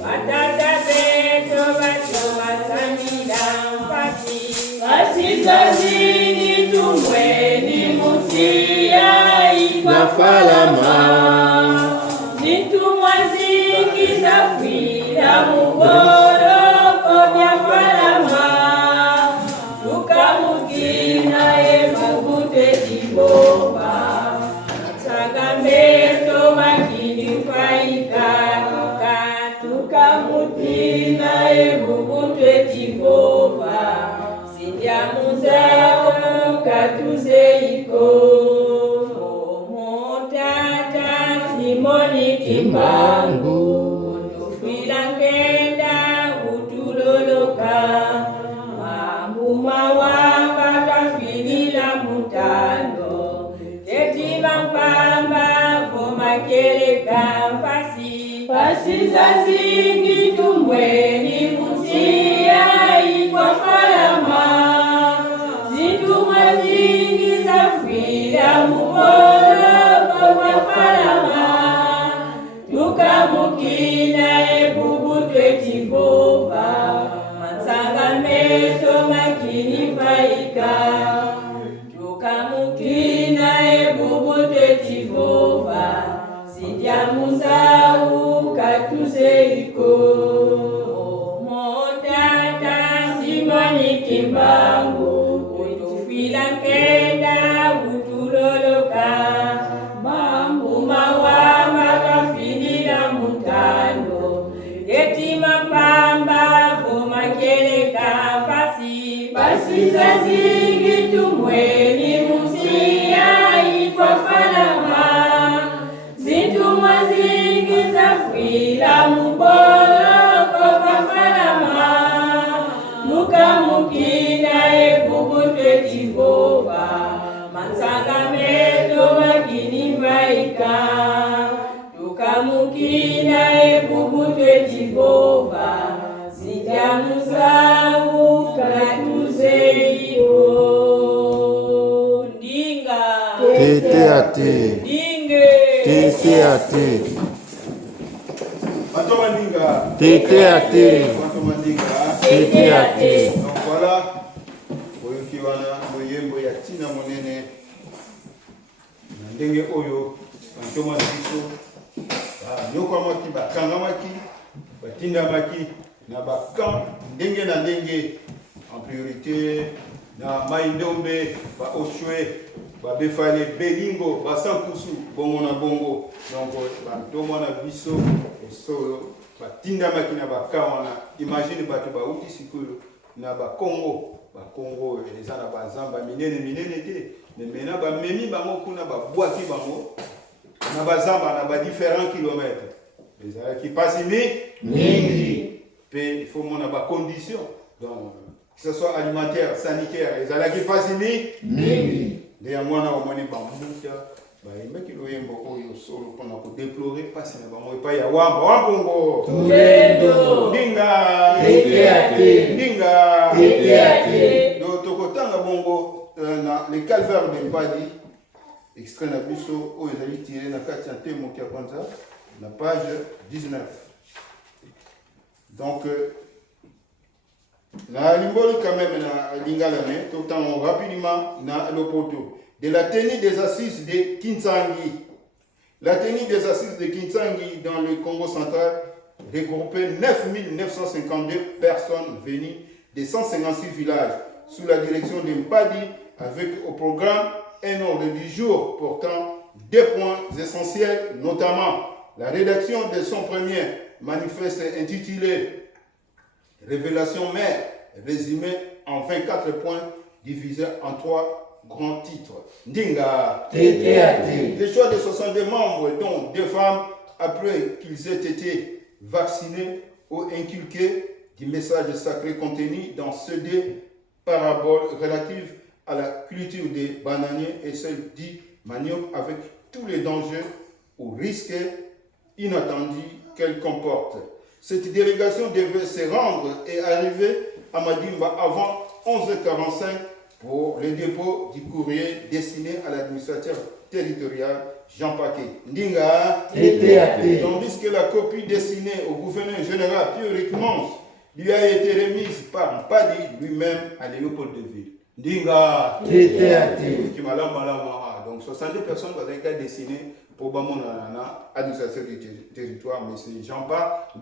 batata beto bato batamila mpati, basizazini tumweni mutia ikwafalama, zintumwa zikizafwila mugoro kobyafalama, tukamukina ebagute jiboba, sagambeto makini faika, tukamukina ebugute jiboba, sindiamuzao katuzeiko. Kimbangu Ndufila nkenda utuloloka Mambuma wamba kafilila mutando Tetima mpamba Voma keleka mpasi Pasi za zingi tumbweni mutia Ikwa falama Zintumwa zingi za fila mubolo Kwa falama tukamukina ebubutwe jibova mansanga meso makini faika tukamukina ebubutwe jibova sindiamuzau katuzeiko motata simoni kimbangu utufila nkenda utuloloka mambuma wama kafilila mutando yetima pamba voma keleka pasi za zingi tumweni musia ikwa falama zintumwa zingi zafwila mubolo kwa falama mukamukina ebubutwe jibova mansanga meto makini faika tukamukina ebubutwe jibova zindiamuzau katuzeiko ndinga Tete. ndinge Tete. batoma ndinga Tete. batoma ndinga Tete. donc voilà oyoki wana boyembo ya ntina monene na ndenge oyo bantoma na biso banyokwamaki bakangamaki batindamaki na bakamp ndenge na ndenge en priorité na mai ndombe baoshwe babefale belingo basankusu bongo na bongo donc bantoma na biso esolo batindamaki na bakamwana imagine bato bauti sikoyo na bakongo eza na bazamba minene te mena bamemi bango kuna babwaki bango na bazamba na ba différents kilomètres ezalaki pasi mingi il faut mon condition. Donc, que ce soit alimentaire, sanitaire, les alaki facile. Les amwana au moins bambuka. Il y a des gens qui déplorer parce qu'il n'y a pas de wambo. Ninga. Donc, les calvaires de Mbadi, extrait de Busso, où ils allaient tirer la carte la page 19. Donc, la limboli quand même, la lingalane, tout le temps rapidement, na le poteau. De la tenue des assises de Kinsangi. La tenue des assises de Kinsangi dans le Congo central regroupait 9 952 personnes venues de 156 villages sous la direction de Mbadi avec au programme un ordre du jour portant 2 points essentiels, notamment la rédaction de son premier manifeste intitulé Révélation mère, résumé en 24 points divisés en 3 grands titres. Ndinga. Le choix de 62 membres, dont 2 femmes, après qu'ils aient été vaccinés ou inculqués du message sacré contenu dans ce deux paraboles relatives à la culture des bananiers et celle dit manioc avec tous les dangers ou risques inattendus qu'elle comporte. Cette délégation devait se rendre et arriver à Madimba avant 11h45 pour le dépôt du courrier destiné à l'administrateur territorial Jean Paquet. Ndinga, tandis que la copie destinée au gouverneur général Pierre Rickmans lui a été remise par Mpadi lui-même à Léopold de Ville. Ndinga, donc 62 personnes vont être destinées pour l'administration du territoire, mais c'est Jean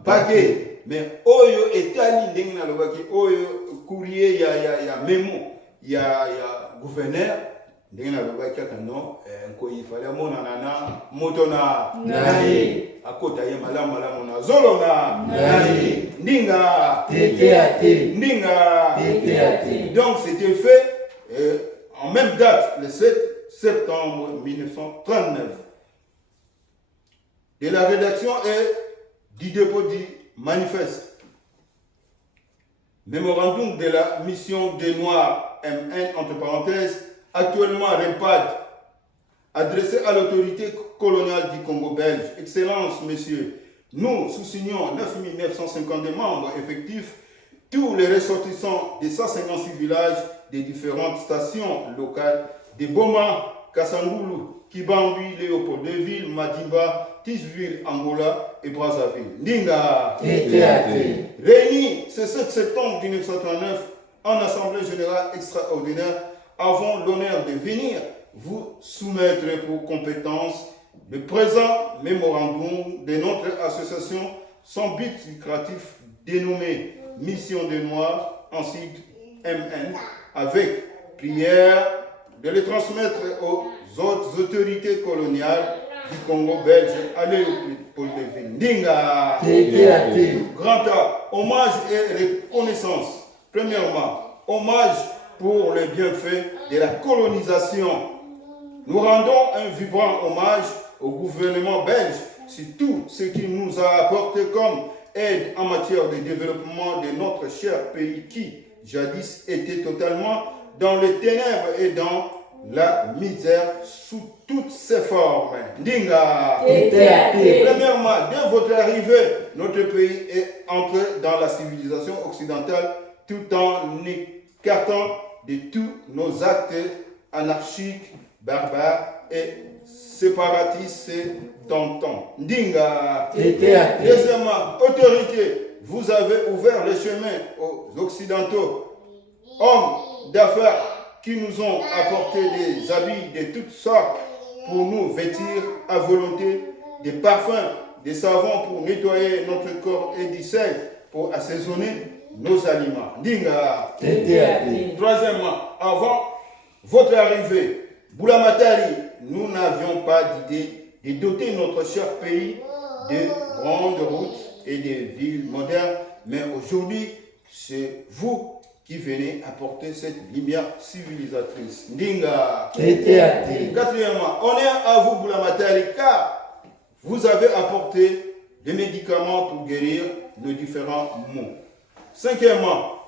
Paquet. Mais Oyo Etali Ndinga Lobaki, Oyo courrier, il y a mémo. Il y a gouverneur, il y a non, il fallait monana, motona, à côté, il y a malamona, zolona, ninga, ninga. Donc c'était fait en même date, le 7 septembre 1939. De la rédaction et du dépôt du manifeste. Mémorandum de la mission des Noirs M1, entre parenthèses, actuellement REMPAD, adressé à l'autorité coloniale du Congo belge. Excellence, messieurs, nous sous-signons 9 952 membres effectifs, tous les ressortissants des 156 villages des différentes stations locales de Boma, Kassangoulou, Kibambi, Léopoldville, Madimba, Tisville, Angola et Brazzaville. Ndinga. Réunis ce 7 septembre 1939 en Assemblée générale extraordinaire, avons l'honneur de venir vous soumettre pour compétence le présent mémorandum de notre association sans but lucratif dénommée Mission des Noirs, en sigle MN, avec prière de le transmettre aux autres autorités coloniales du Congo belge à Léopoldville. Ndinga. Grand A, hommage et reconnaissance. Premièrement, hommage pour les bienfaits de la colonisation. Nous rendons un vibrant hommage au gouvernement belge sur tout ce qu'il nous a apporté comme aide en matière de développement de notre cher pays qui, jadis, était totalement dans les ténèbres et dans la misère sous toutes ses formes. Ndinga. Premièrement, dès votre arrivée, notre pays est entré dans la civilisation occidentale tout en écartant de tous nos actes anarchiques, barbares et séparatistes tentants. Ndinga. Deuxièmement, autorité, vous avez ouvert le chemin aux Occidentaux, hommes d'affaires qui nous ont apporté des habits de toutes sortes pour nous vêtir à volonté, des parfums, des savons pour nettoyer notre corps et du sel pour assaisonner nos aliments. Ndinga. Troisièmement, avant votre arrivée, Boulamatari, nous n'avions pas d'idée de doter notre cher pays de grandes routes et de villes modernes, mais aujourd'hui, c'est vous qui venez apporter cette lumière civilisatrice. Ndinga. Quatrièmement, honneur à vous, Boulamatari, car vous avez apporté des médicaments pour guérir nos différents maux. Cinquièmement,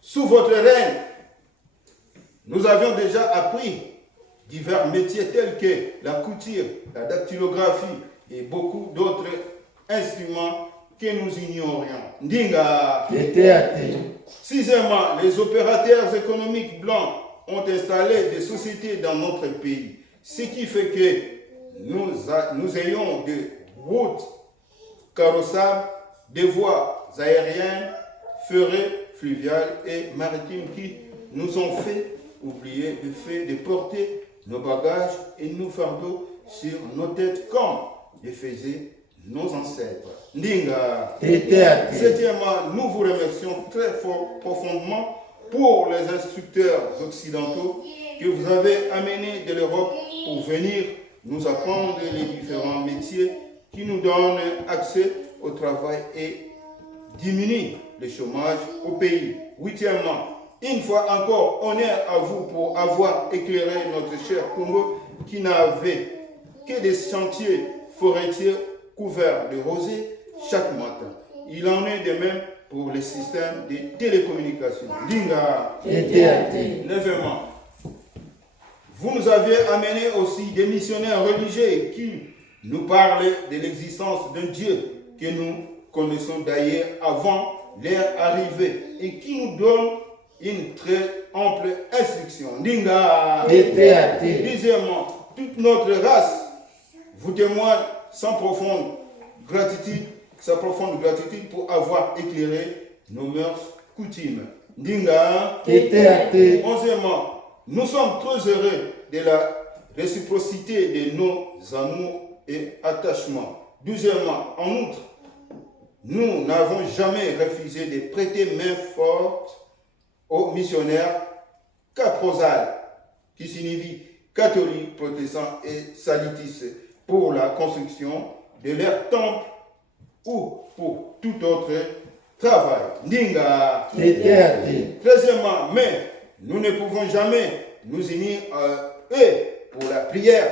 sous votre règne, nous avions déjà appris divers métiers tels que la couture, la dactylographie et beaucoup d'autres instruments que nous ignorions. Ndinga. Sixièmement, les opérateurs économiques blancs ont installé des sociétés dans notre pays, ce qui fait que nous ayons des routes carrossables, des voies aériennes, ferrées, fluviales et maritimes qui nous ont fait oublier le fait de porter nos bagages et nos fardeaux sur nos têtes comme le faisaient nos ancêtres. Ndinga. Septièmement, nous vous remercions très fort, profondément pour les instructeurs occidentaux que vous avez amenés de l'Europe pour venir nous apprendre les différents métiers qui nous donnent accès au travail et diminuent le chômage au pays. Huitièmement, une fois encore, honneur à vous pour avoir éclairé notre cher Congo qui n'avait que des chantiers forestiers couverts de rosée chaque matin. Il en est de même pour les systèmes de télécommunications. Dinga. Neuvièmement, vous nous avez amené aussi des missionnaires religieux qui nous parlent de l'existence d'un Dieu que nous connaissons d'ailleurs avant leur arrivée et qui nous donne une très ample instruction. Dinga. Dixièmement, toute notre race vous témoigne sa profonde gratitude pour avoir éclairé nos mœurs coutumes. Dinga. Onzièmement, nous sommes très heureux de la réciprocité de nos amours et attachements. Douzièmement, en outre, nous n'avons jamais refusé de prêter main forte aux missionnaires caprosales, qui signifie catholiques, protestants et salitistes, pour la construction de leur temple ou pour tout autre travail. Ndinga. Treizièmement, mais nous ne pouvons jamais nous unir à eux pour la prière,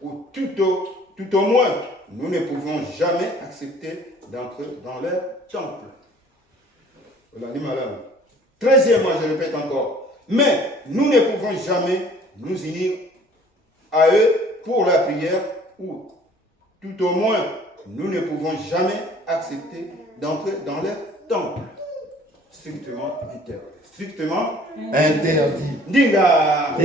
ou tout au moins, nous ne pouvons jamais accepter d'entrer dans leur temple. Voilà, treizièmement, je répète encore, mais nous ne pouvons jamais nous unir à eux pour la prière, ou tout au moins, nous ne pouvons jamais accepter d'entrer dans leur temple. Strictement interdit. Strictement interdit. Dinga.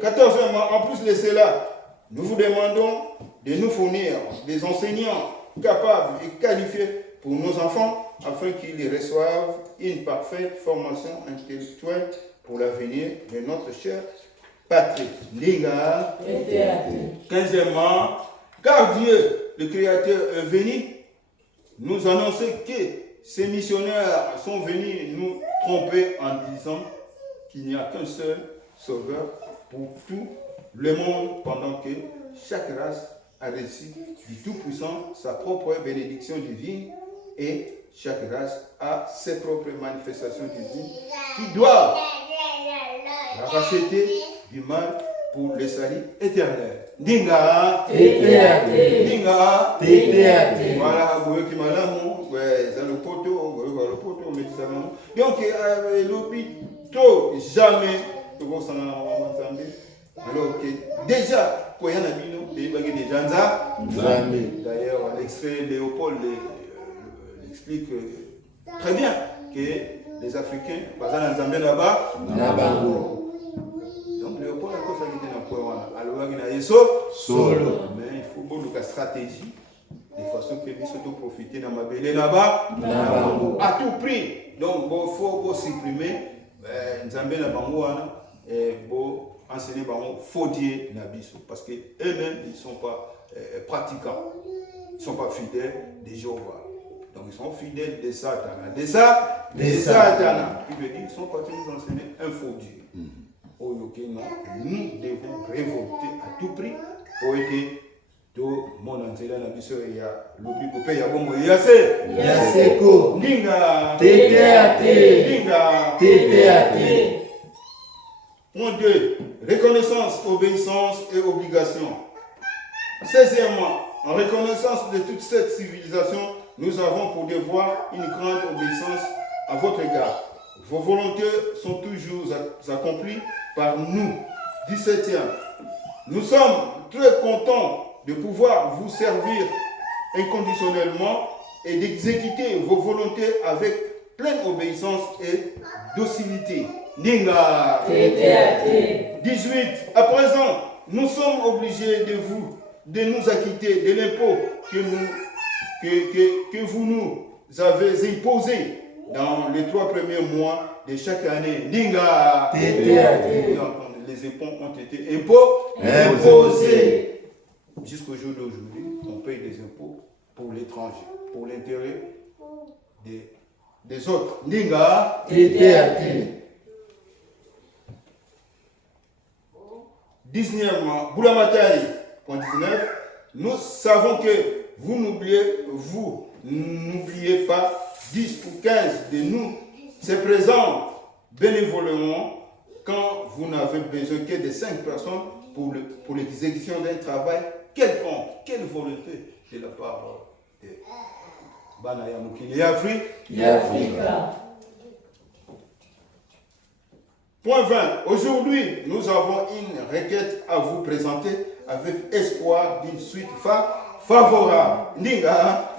Quatorzièmement, en plus de cela, nous vous demandons de nous fournir des enseignants capables et qualifiés pour nos enfants afin qu'ils reçoivent une parfaite formation intellectuelle pour l'avenir de notre chère patrie. Dinga. Quinzièmement, car Dieu, le Créateur, est venu nous annoncer que ces missionnaires sont venus nous tromper en disant qu'il n'y a qu'un seul sauveur pour tout le monde, pendant que chaque race a reçu du Tout-Puissant sa propre bénédiction divine et chaque race a ses propres manifestations divines qui doivent la racheter du mal pour le salut éternel. Dinga. Dinga. Voilà, vous voyez qui malamu, ouais, ça le poteau, le poteau, mais ça non. Donc, l'hôpital, jamais, vous s'en entendez. Alors que déjà, quand il y a un abino, il y a des gens. D'ailleurs, l'extrait Léopold explique très bien que les Africains, par exemple, en Zambie là-bas, donc Léopold a fait ça qui était dans le point. Alors, il y a des solo. Mais il faut beaucoup de stratégie, de façon que nous soyons profiter dans ma belle là-bas, à tout prix. Donc, il faut supprimer Zambie là-bas et enseigner les faudiers Nabiso, parce qu'eux-mêmes, ils ne sont pas pratiquants, ils ne sont pas fidèles des Jéhovah. Donc ils sont fidèles des Satanas. Des Satanas. Qui veut dire qu'ils sont partis nous enseigner un faudier. Nous devons révolter à tout prix pour aider tout le monde entier. Nabiso, il y a l'oubli pour payer à bon moyen. Yaseko. Dinga. Point 2. Reconnaissance, obéissance et obligation. 16e, en reconnaissance de toute cette civilisation, nous avons pour devoir une grande obéissance à votre égard. Vos volontés sont toujours accomplies par nous. 17e. Nous sommes très contents de pouvoir vous servir inconditionnellement et d'exécuter vos volontés avec pleine obéissance et docilité. Ninga. 18. À présent, nous sommes obligés de nous acquitter de l'impôt que vous nous avez imposé dans les 3 premiers mois de chaque année. Ninga. Les impôts ont été imposés. Jusqu'au jour d'aujourd'hui, on paye des impôts pour l'étranger, pour l'intérêt des autres. Ninga. 19e, Boulamatari, point 19. Nous savons que vous n'oubliez pas 10 ou 15 de nous se présentent bénévolement quand vous n'avez besoin que de 5 personnes pour l'exécution d'un travail quelconque. Quelle volonté de la part de Banaya Mukili Africa. Point 20. Aujourd'hui, nous avons une requête à vous présenter avec espoir d'une suite favorable. Ninga.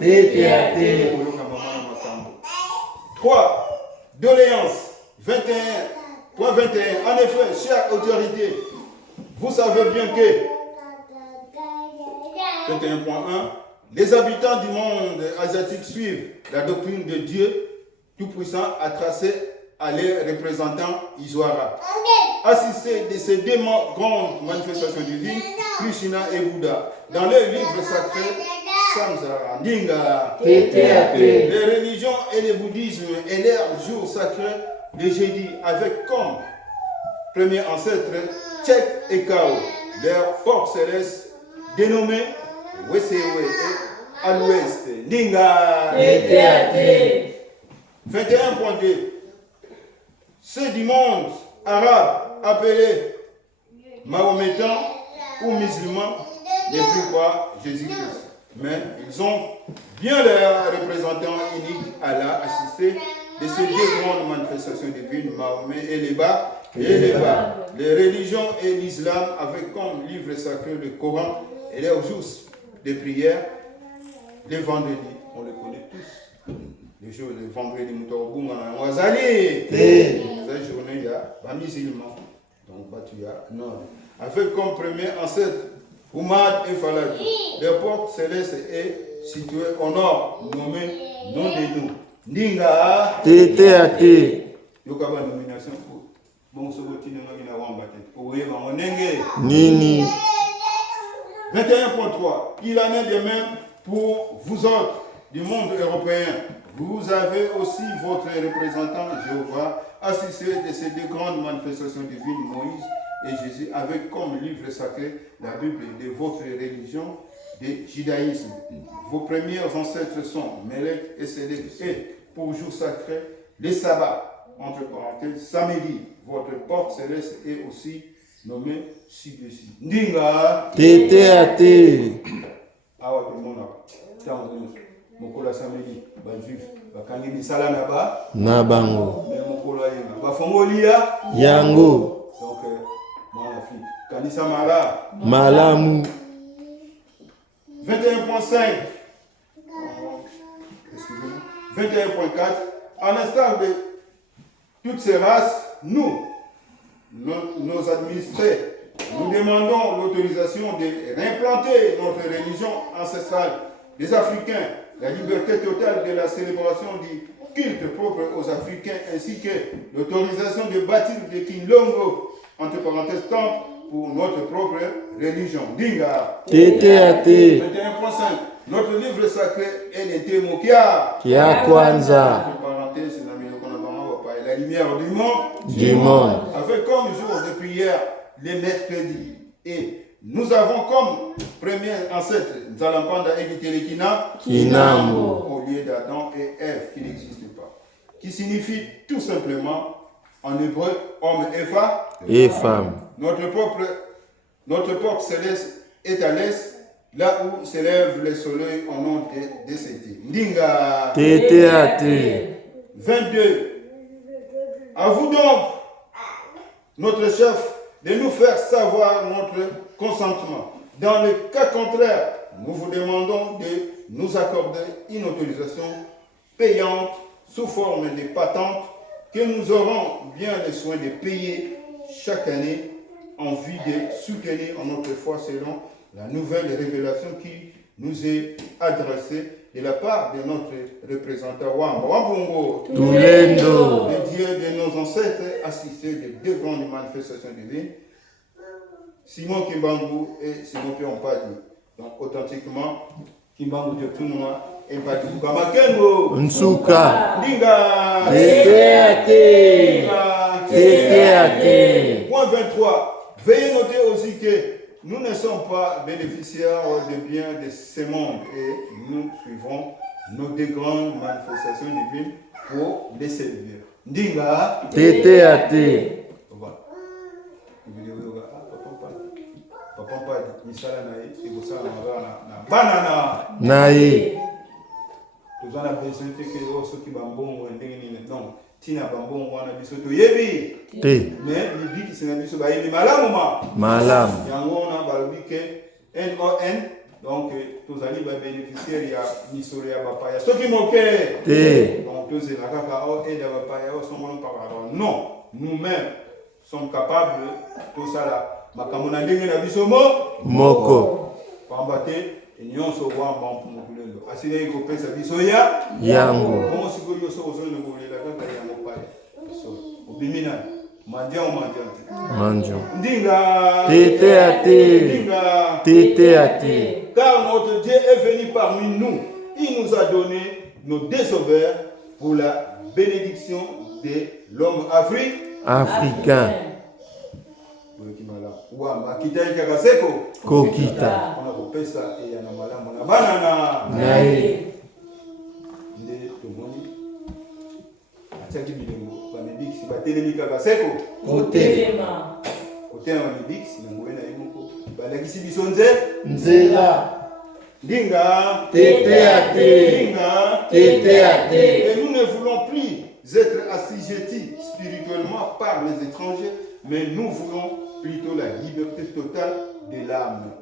3. Doléance 21.21. En effet, chère autorité, vous savez bien que 21.1. Les habitants du monde asiatique suivent la doctrine de Dieu Tout-Puissant à tracer à leurs représentants Iswara. Assistez de ces 2 grandes manifestations divines, Krishna et Bouddha, dans les livres sacrés Samsara, Ninga. Les religions et le bouddhisme et leurs jours sacrés de jeudi, avec comme premier ancêtre Tchèque et Kao, leur porte céleste dénommée Wesewe et à l'ouest, Ninga. 21.2. Ceux du monde arabe appelés mahométans ou musulmans ne plus pas Jésus-Christ. Mais ils ont bien leurs représentants uniques Allah assistés de ces 2 grandes manifestations divines, Mahomet et les bas. Les religions et l'islam avec comme livre sacré le Coran et leurs jours de prière, les vendredis, on les connaît tous. Les jours de vendredi, nous avons Wazali. Les journées, il y a les musulmans. Donc, Batuya, non. Avec comme premier ancêtre Oumad et Falad. Leur porte céleste est située au nord, nommée nom de nous. Ninga. Yokaba nomination pour. Bon, ce que tu n'as pas wambate. Nini. 21.3. Il en est de même pour vous autres du monde européen. Vous avez aussi votre représentant Jéhovah, assisté de ces 2 grandes manifestations divines, Moïse et Jésus, avec comme livre sacré la Bible de votre religion du judaïsme. Vos premiers ancêtres sont Melech et Sédek, et pour jour sacré, les sabbats, entre parenthèses, samedi. Votre porte céleste est aussi nommée ci-dessus. Ndinga. Awa tout le monde a. Mokola samedi, juif, bakangi misala na bango. Mais mokola yenga, bafongolia yango. Donc, moi l'Afrique. Kanisa mala. Malamu. 21.5. Excusez-moi. 21.4. En instar de toutes ces races, nos administrés, nous demandons l'autorisation de réimplanter notre religion ancestrale des Africains, la liberté totale de la célébration du culte propre aux Africains, ainsi que l'autorisation de bâtir des Kinlongo, entre parenthèses, temple pour notre propre religion. Dinga. 21.5. Notre livre sacré est le Temokia. Kia Kwanza. Entre parenthèses, la lumière du monde. Avec comme jour de prière les mercredis. Et nous avons comme premier ancêtre Nzalampanda et Gitelekina Kinambo au lieu d'Adam et Ève qui n'existent pas. Qui signifie tout simplement en hébreu homme et femme. Notre porte céleste est à l'est, là où s'élève le soleil au nom des décédés. Ndinga. 21. 22. À vous donc, notre chef, de nous faire savoir notre consentement. Dans le cas contraire, nous vous demandons de nous accorder une autorisation payante sous forme de patente que nous aurons bien le soin de payer chaque année en vue de soutenir notre foi selon la nouvelle révélation qui nous est adressée de la part de notre représentant Wambongo, Tulendo, le Dieu de nos ancêtres, assisté de deux grandes manifestations divines, Simon Kimbangu et Simon Piompadi. Donc authentiquement, Kimbangu de Tunua et Padi Kamakengo, Nsuka, Dinga, Teteate. Point 23. Veuillez noter aussi que nous ne sommes pas bénéficiaires des biens de ce monde et nous suivrons nos deux grandes manifestations divines pour les servir. Dinga. Teteate. Voilà. Papa Padi, misala na ye, ekosala na banana. Nae. Nous avons besoin de que soki bambongo ndenge nini donc tina bambongo wana biso toyebi Te. mais libiki singa biso bayebi malamu ma Malamu. yango na balobi ke NON donc tozali babénéficiaire ya misolo ya bapaya soki moke Te. donc tozela kaka o aide ya bapaya osongolo mpaka non nous-mêmes sommes capables tosala makambo na ndenge na biso Moko. pamba te nyonso wamba mpumulendo asile ikopesa biso ya Yango. bongo sikoli oso ozoni ngolela kaka ya mopaya so obimina mandia o mandia Manjo. ndinga Teteate. ndinga Teteate. car notre Dieu est venu parmi nous. Il nous a donné nos deux sauveurs pour la bénédiction de l'homme Africain. Kokita. On a repensé ça et il y a un malade, on a banana. Nae. Nde tomoni. Atiaki bilengo. Banebix, batelemi kaka seko. Kotelema. Kotema banebix, nangoye na yemoko. Balakisi biso nze. Nzela. Dinga. Teteate. Dinga. Teteate. Et nous ne voulons plus être assujettis spirituellement par les étrangers, mais nous voulons plutôt la liberté totale de l'âme.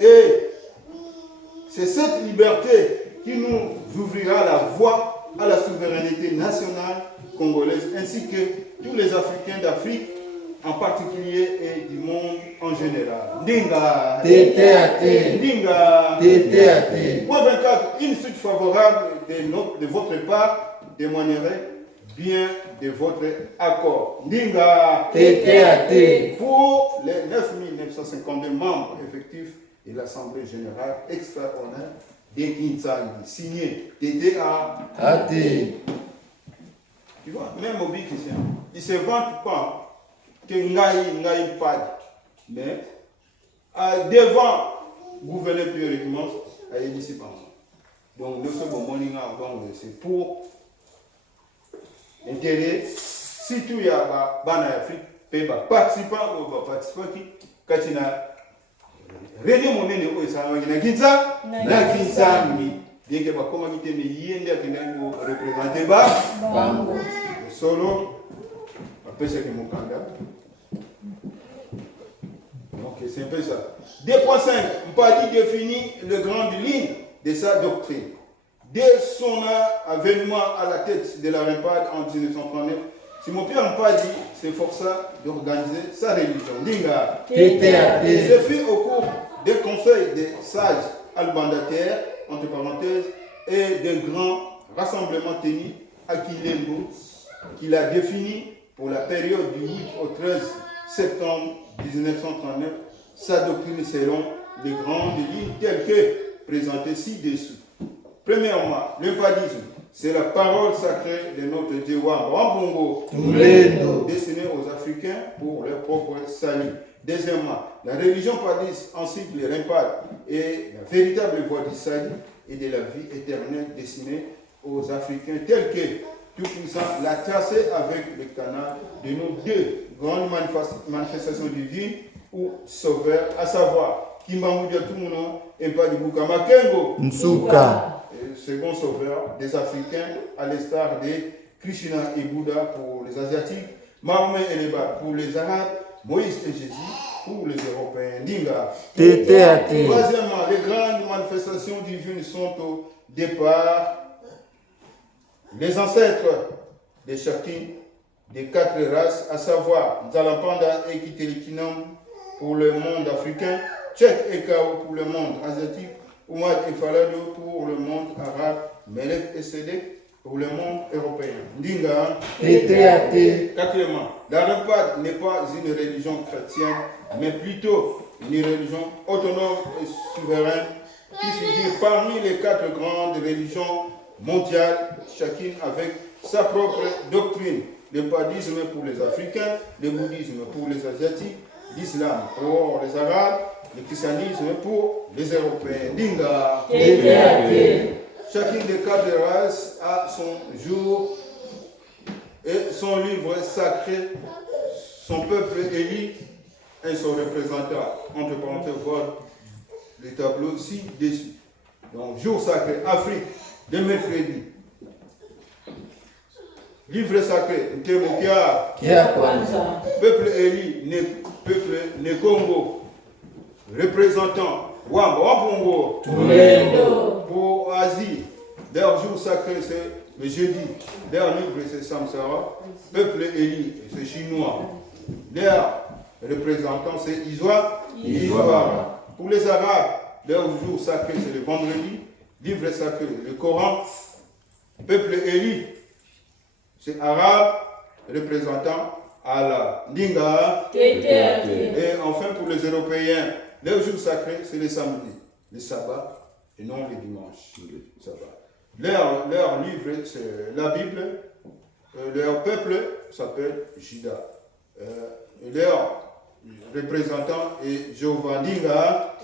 Et c'est cette liberté qui nous ouvrira la voie à la souveraineté nationale congolaise, ainsi que tous les Africains d'Afrique en particulier et du monde en général. Dinga. Teteate. Dinga. Teteate. Point 24. Une suite favorable de votre part témoignerait bien de votre accord. Dinga. Teteate. Pour les 9952 membres effectifs de l'Assemblée générale extraordinaire de Kinshasa, signé TTA. Ate. Tu vois, même au Bikisien, il ne se vante pas que Ngaï pas, mais devant gouverner prioriquement à l'édition. Donc, nous sommes au morning, c'est pour intérêt, surtout il y a des Afrique, participants ou participants qui, quand il y a réunion monnaie où ça va Kinshasa, na Kinshasa, bien que ma communauté ne y ait pas représenté Bango. solo, après c'est que mon candidat. Donc c'est un peu ça. 2.5, Mpadi définit les grandes lignes de sa doctrine. Dès son avènement à la tête de la REMPAD en 1939, Simon Pierre Mpadi s'efforça d'organiser sa religion. Dinga. Teteate. Ce fut au cours des conseils des sages albandataires, entre parenthèses, et des grands rassemblements tenus à Kilembo qu'il a défini pour la période du 8 au 13 septembre 1939 sa doctrine selon les grandes lignes telles que présentées ci-dessous. Premièrement, l'empadisme, c'est la parole sacrée de notre Dieu Wambongo, destinée aux Africains pour leur propre salut. Deuxièmement, la religion padiste, ainsi que les REMPAD, est la véritable voie du salut et de la vie éternelle destinée aux Africains tels que Tout-Puissant l'a tracé avec le canal de nos deux grandes manifestations divines ou sauveurs, à savoir Kimbamudia Tumuno, Empadi Bukamakengo. Nsuka. Second sauveur des Africains, à l'instar de Krishna et Bouddha pour les Asiatiques, Mahomet et les Bas pour les Arabes, Moïse et Jésus pour les Européens. Dinga. Troisièmement, les grandes manifestations divines sont au départ les ancêtres de chacune des 4 races, à savoir Nzalampanda et Kitelikinam pour le monde africain, Tchèque et Kao pour le monde asiatique, Oumad et Falado pour le monde arabe, Melek et Sédé pour le monde européen. Ndinga. Quatrièmement, la Rempad n'est pas une religion chrétienne, mais plutôt une religion autonome et souveraine qui figure parmi les 4 grandes religions mondiales, chacune avec sa propre doctrine. Le padisme pour les Africains, le bouddhisme pour les Asiatiques, l'islam pour les Arabes, le christianisme pour les Européens. Dinga. Chacune des 4 races a son jour et son livre sacré, son peuple élit et son représentant. Entre parenthèses, voir les tableaux ci-dessus. Donc, jour sacré, Afrique, de mercredi. Livre sacré, Ntemokia. Peuple élit, peuple Nekongo. Représentant, Wampongo. Pour Asie, leur jour sacré c'est le jeudi, leur livre c'est Samsara, peuple éli c'est chinois, leur représentant c'est Isoire. Pour les Arabes, leur jour sacré c'est le vendredi, livre sacré le Coran, peuple éli c'est arabe, représentant Allah. Dinga. Et enfin pour les Européens, leur jour sacré c'est le samedi, le sabbat. Et non les dimanches, le sabbat. Leur livre, c'est la Bible. Leur peuple s'appelle Juda. Leur représentant est Jéhovah. Dinga.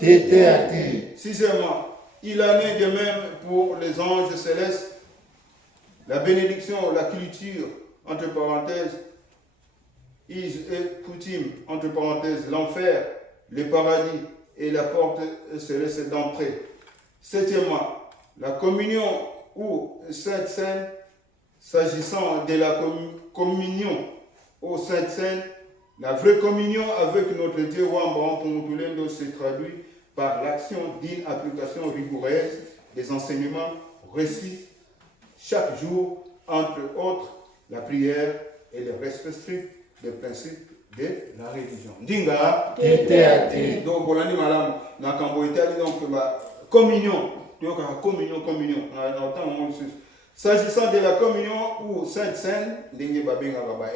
Sixièmement, il en est de même pour les anges célestes. La bénédiction, la culture, entre parenthèses, is et coutume, entre parenthèses, l'enfer, le paradis et la porte céleste d'entrée. Septièmement, la communion ou Sainte Seine, s'agissant de la communion au Sainte Seine, la vraie communion avec notre Dieu Wamba Mpongotulendo se traduit par l'action d'une application rigoureuse des enseignements reçus chaque jour, entre autres la prière et le respect strict des principes de la religion. Dinga. Donc, Bolani Malam, Nakambo Itali, donc, communion. S'agissant de la communion ou Sainte Seine,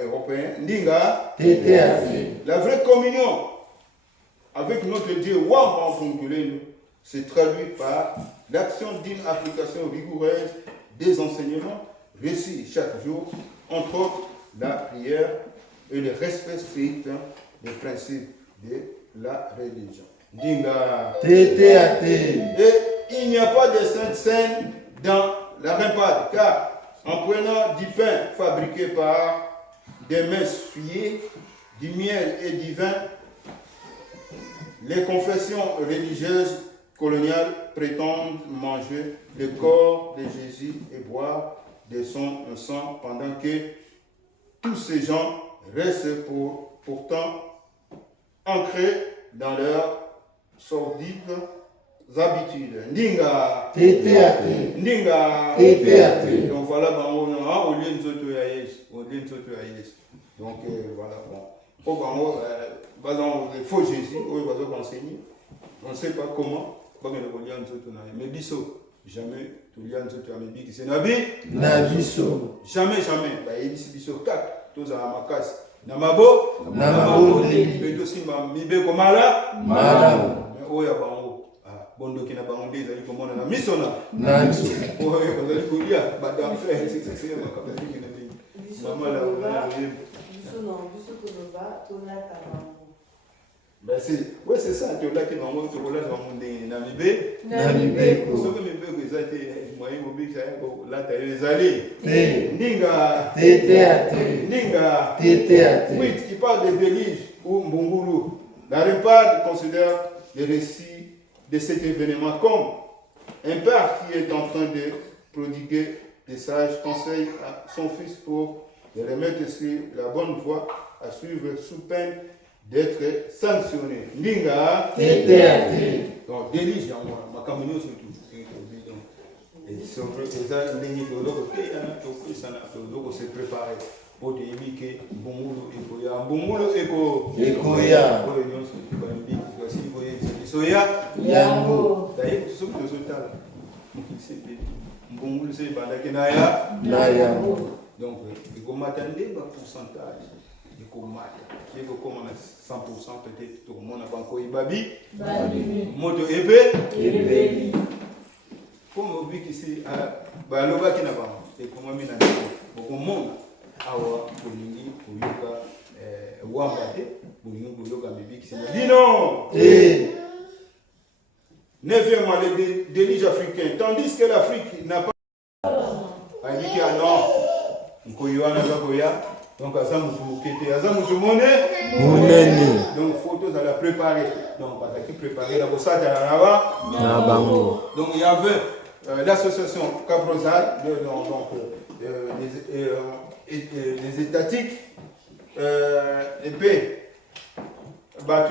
européen, Dinga. La vraie communion avec notre Dieu Wamba Mpongotulendo se traduit par l'action d'une application rigoureuse des enseignements reçus chaque jour, entre autres la prière et le respect strict des principes de la religion. Dinga. Et il n'y a pas de Sainte Seine dans la Rempad, car en prenant du pain fabriqué par des mains souillées, du miel et du vin, les confessions religieuses coloniales prétendent manger le corps de Jésus et boire de son sang, pendant que tous ces gens restent pourtant ancrés dans leurs sordides habitudes. Ndinga. Donc voilà, on lit une donc voilà, bon. Il faut Jésus, on va enseigner. On ne sait pas comment. Mais biso, jamais tout le monde a c'est Nabi. Jamais. Bah, il dit biso 4, tous à Makas. Namabo, Peto Simba, Mibe Komala, mais Oya Bango, Bondo Kina Bango, ils allaient commander la Missona. Oya, vous allez courir, Badam Frère, c'est ma capacité de vie. Maman là, on a ben c'est ça, tu as qui m'a montré que là, dans Namibé, ce que mes bébés ont été moyens mobiles, là, tu as les allées. Ndinga. Oui, qui parle de Bélige ou Mbungulu. La Rempad considère les récits de cet événement comme un père qui est en train de prodiguer des sages conseils à son fils pour le remettre sur la bonne voie à suivre sous peine d'être sanctionné. Ninga. Donc, délige, ma caméra surtout. Et si on veut que ça, on se prépare pour te dire que bon moule et Ekoya. Soya. Yango. D'ailleurs, tout ce que tu as dit, bon moule c'est pendant que Na yango. donc, il faut m'attendre un pourcentage. Il faut m'attendre. Qui est comme 100% peut-être tout le monde a pas encore ibabi. Moto épée. Comme on dit ici, l'oba qui n'a pas. Et comme on dit, beaucoup de monde a oublié pour yoga ouambate pour yoga bébé qui s'est dit non. 9e les déliges africains, tandis que l'Afrique n'a pas. Elle dit que non, Nkoyoana Zakoya, donc à Zamoutou Kété, à Zamoutou Moné, donc photos à la préparer, donc pas qui préparer la bossade à la lava. Donc il y avait l'association Cabrosal, les étatiques, et puis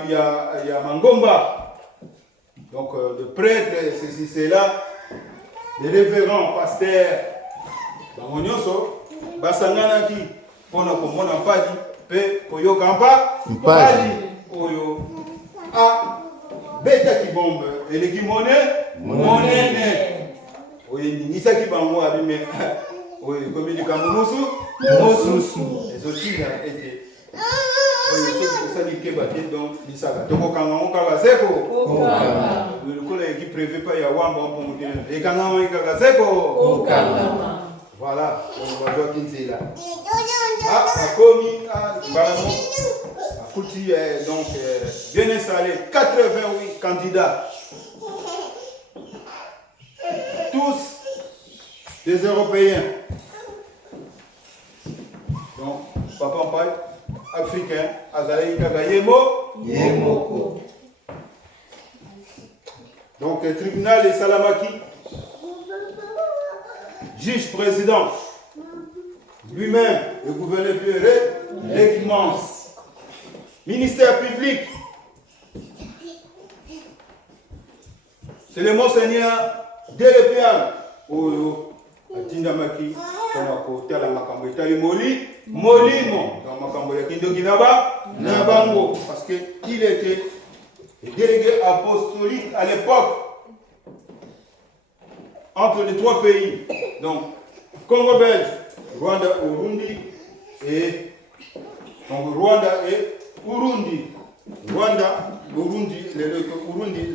il y a Mangomba. Donc, le prêtre, ceci, c'est là, les révérends, pasteurs, Bamonyoso, Basanganaki, Ponakomona Padi, Pe, Koyo Kampa, Padi, Oyo, A, Beta qui bombe, et les Kimone, Monene, Oyo, Nisa qui bambo, Abime, Oyo, comme il dit Kamousou, Mosusu, les autres étaient. Donc, il s'agit de qui prévu pas y avoir les voilà, on va voir qui c'est là. Ah, commis donc bien installé, 88 candidats. Tous des Européens. Donc, papa Mpaï, africain, Azalaï Kagayemo, Yemoko. Donc, le tribunal de Salamaki, juge président, lui-même, le gouverneur l'immense, ministère public, c'est le Monseigneur Delepian, Tindamaki, Konako, Talamakambo, Talimoli, Molimo, dans Makambo Kindokinaba, Nabango, parce qu'il était délégué apostolique à l'époque entre les trois pays, donc Congo belge, Rwanda, Urundi et donc Rwanda et Urundi. Rwanda, Burundi, les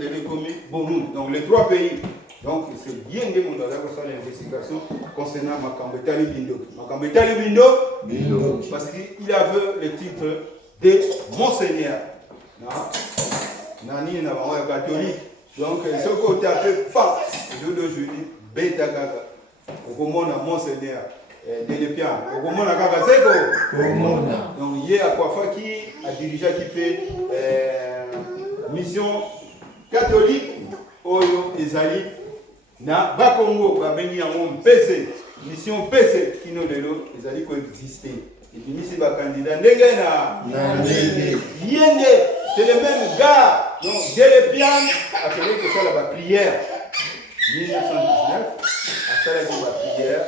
Récomis, Burundi, donc les trois pays. Donc c'est bien que nous avons fait l'investigation concernant Makambo Talibindo. Makambo Talibindo, parce qu'il avait le titre de Monseigneur. Nani n'a pas catholique. Donc ce côté appelé FA, le jour d'aujourd'hui, Beta Gaga. Au monde à Monseigneur. Delepian. Au monde à Gaga Seko. Donc hier à Kwafa qui a dirigé qui fait mission catholique Oyo Ezali. Na Bakongo babengi yango PC, mission PC qui nous lelo ezali ko exister. Et puis ici ba candidat ndenge na yende, c'est le même gars. Donc Delepian a fait que ça la prière 1919 a fait la prière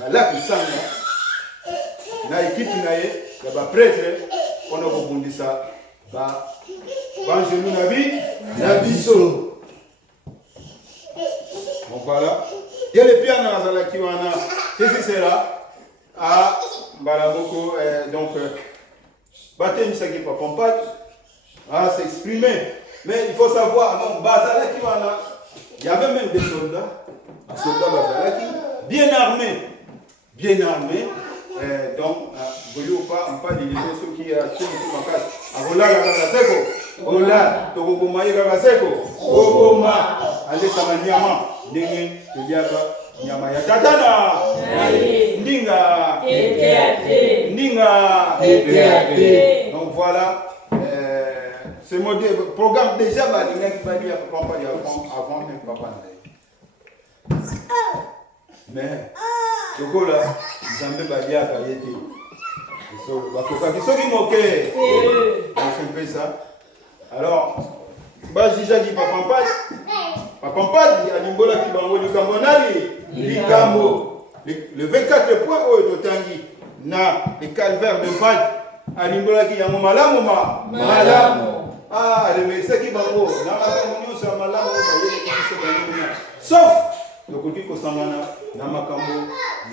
na la pisanga na équipe naé ya ba prêtre on a rebondisa ba Angelo na biso. Donc voilà. Et les pieds dans la kiwana, c'est là. À Balaboko, donc, Baté Misaki Papampat, à s'exprimer. Mais il faut savoir, non, Bazala Kiwana, il y avait même des soldats, un soldat Bazalaki, bien armés. Donc, vous pas des ceux qui a tué ma casse. Avola Gagaseko, Ola, Togomaï Gagaseko, Ogoma, allez Samaniama. Ndenge tuliaka nyama ya tatana ndinga ndinga. Donc voilà, c'est mon programme déjà, il y a qui va dire avant même papa. Mais, le là, ils ont même pas dit à Kayete. Ils sont moqués. C'est un peu ça. Alors, Bajija dit papa dit à Nimbola qui va envoyer du Likambo. Le 24 point au Totangi, na le calvaire de Pâques, à Nimbola qui y a mon malamu. Ah, le médecin qui va au, na la sur malamu, sauf le côté Kosangana, na Makambo,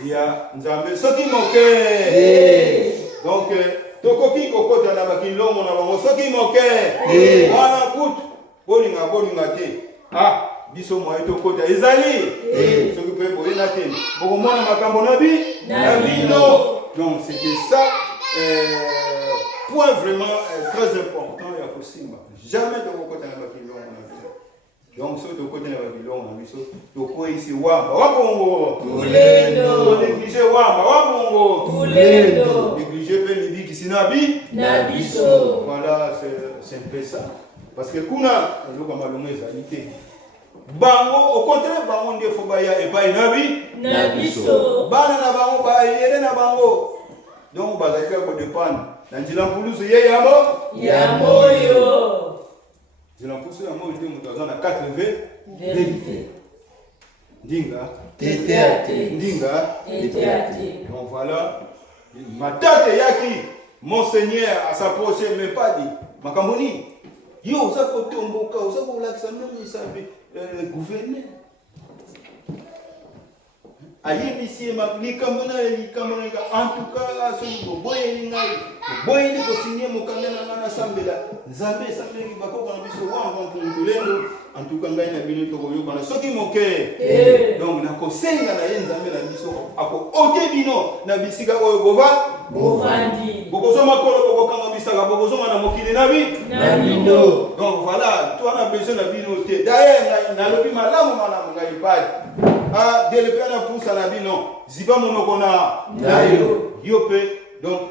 il y a Nzambe, ce qui moquait. Donc, Tokoki Koko Tanabaki Lomo na bango, ce qui moquait. Voilà, écoute, bolinga te. Ah, biso mo eto kota ezali ce qui peut boyer na te boko mona makambo na bino. Donc c'était ça point vraiment très important ya kosimba jamais to kota na bakilo na biso. Donc so to kota na bakilo na biso to ko isi wamba wabongo tulendo négligé wamba wabongo tulendo négligé pe libiki sinabi na biso. Voilà, c'est un peu ça parce que kuna loka malongeza ité bango au contraire bango ndie fobaya et pas na biso bana na bango ba yele na bango donc bazaka ko dépendre na njila mpulusu ye ya moyo njila mpulusu ya moyo ndimo tazana 4V vérité ndinga tete. Donc voilà matate yaki monseigneur à s'approcher mais pas dit makamboni yo ça ko tomboka ça ko lakisa même ça gouverneur ayebisi likambo en tout cas soki boboyeli ngai boyeli kosinye mokanda na nga na sambela nzambe esambelaki bakoka na biso wanga mpungulendo en tout cas ngai na bino tokoyokana soki moke. Donc nakosenga na ye nzambe na biso akote bino na bisika oyo bovandi bokozwa makolo bokokanga bisaka bokozonga na mokili na bino. Donc voilà to ana besoin na bino te d'ailleurs nalobi malamu ngai padi dès le plan pour ça la vie non ziba monoko na yo pe. Donc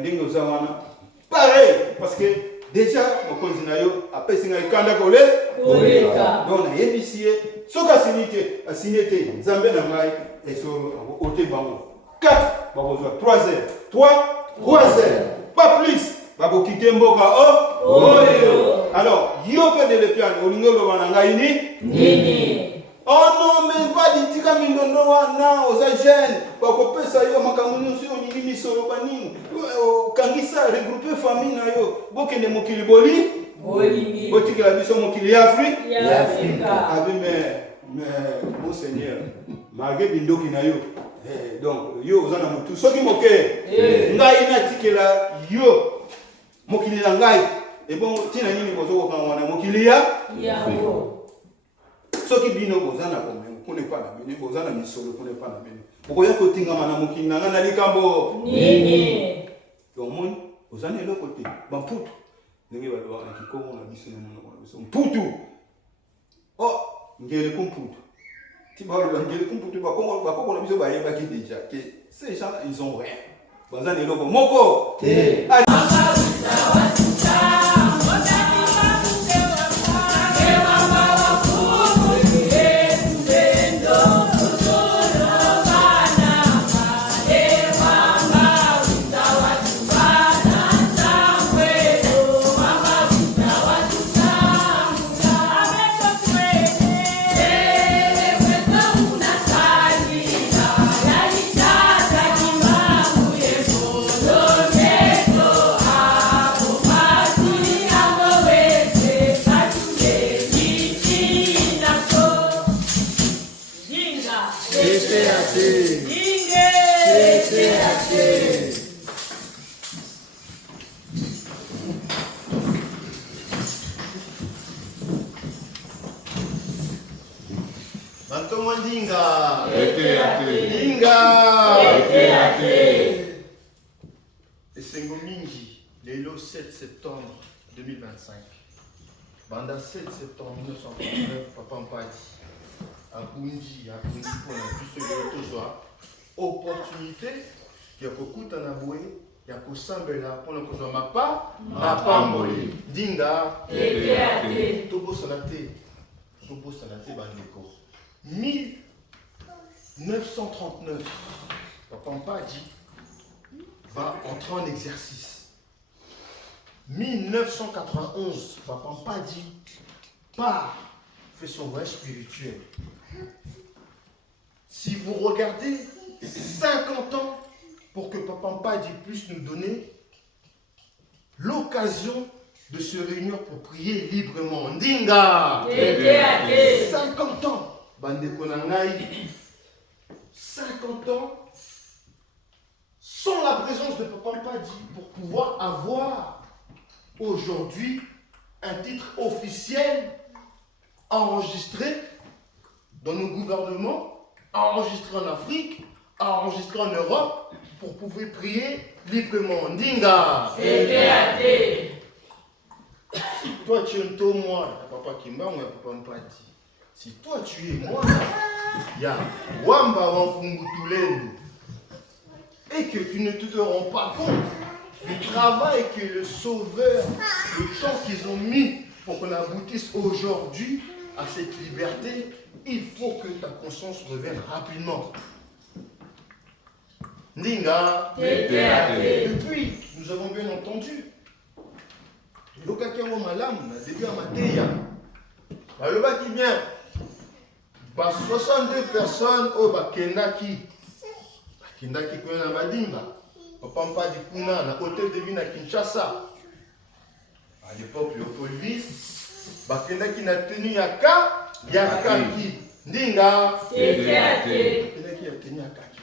ndingo zamana pareil parce que déjà mokonzi na yo apesi ngai kanda koleka donc na yebisie soka sinité nzambe na ngai eso ote bango 4 bakozwa 3 heures pas plus bakokite mboka oyo. Alors yo pe de le plan olingo loba na ngai nini. Oh non, mais pas dit tika mindondo wana oza jeune bakopesa yo makambo nyonso yo nini misolo banini kangisa regrouper famille na yo bokende mokili bolingi botikela biso mokili ya Afrika. Abi mais monseigneur malgré bindoki na yo donc yo oza na mutu soki moke ngai natikela yo mokili na ngai bon tina nini bozokoka wana mokili ya soki bino bozana komengo kone pa na bino bozana misolo kone pa na bino bokoya kotingama na mokili na nga na likambo nini. Donc mon bozana eloko te bamputu ndenge balobaka na kikongo na biso na monoko na biso mputu ngele kumputu ti baloba ngele kumputu bakoko na biso bayebaki déjà que ces gens ils ont rien bozana eloko moko te. Esengo mingi, lelo 7 septembre 2025. Banda 7 septembre 1939, Papa Mpadi abundi pour la plus de opportunité ya kokutana boye ya kosambela mpona kozwa mapamboli ndinga tobosana te bandeko. 1939 Papa Mpadi va entrer en exercice. 1991 Papa Mpadi part, fait son voyage spirituel. Si vous regardez 50 ans pour que Papa Mpadi puisse nous donner l'occasion de se réunir pour prier librement. Ndinga 50 ans Bandeko Nangai, 50 ans sans la présence de Papa Mpadi pour pouvoir avoir aujourd'hui un titre officiel enregistré dans nos gouvernements, enregistré en Afrique, enregistré en Europe, pour pouvoir prier librement. Ndinga. Toi tu es un moi, Papa Kimba, moi Papa Mpadi. Si toi tu es moi, il y a Wamba Wamfungutulendo, et que tu ne te rends pas compte du travail que le Sauveur, le temps qu'ils ont mis pour qu'on aboutisse aujourd'hui à cette liberté, il faut que ta conscience revienne rapidement. Ndinga. Depuis, nous avons bien entendu. Lokakiango malam, début à Matéya. Baloba qui bien. 62 personnes au Bakendaki. Bakendaki kuna na Madimba. Papa Mpadi kuna na hôtel de ville à Kinshasa. À l'époque, Léopoldville. Bakendaki na tenu ya kaki. Ndinga. Bakendaki a tenu ya kaki.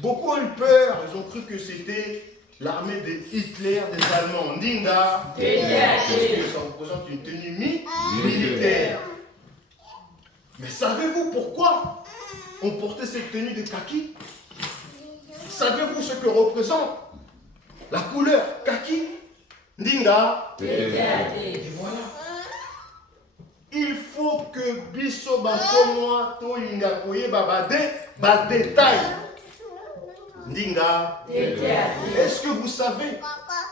Beaucoup ont eu peur, ils ont cru que c'était l'armée de Hitler, des Allemands. Ndinga. Parce que ça représente une tenue militaire. Mais savez-vous pourquoi on portait cette tenue de kaki? Savez-vous ce que représente la couleur kaki? Ndinga. Et voilà. Il faut que biso batomwa to inga koye ba détail. Ndinga. Est-ce que vous savez?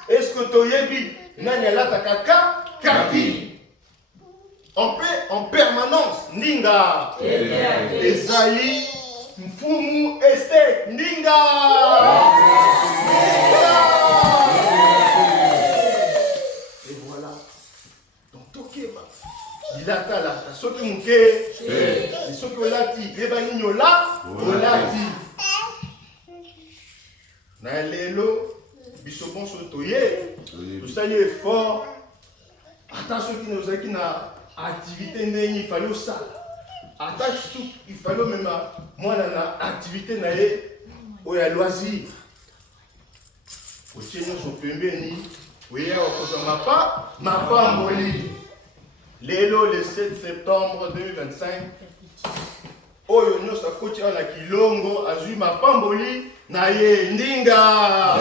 Est-ce que toyebi nanyala takaka kaki? En permanence, Ndinga. Esaïe, Mfumu, Esther, Ndinga. Et voilà. Donc, Tokeba. Il a la soki muke. Et soki olati, beba nyola, olati. Na lelo, bisobon sotoye. Tout ça y est fort. Attention qui nous a qui na activité il fallait ça. Attache tout, il fallait même moi la activité naé ou ya loisir. Au tient son pembeni, oui ma pamboli. Lélo le 7 septembre 2025. Oyo nyosa koti ala kilongo azui ma pamboli naé ndinga.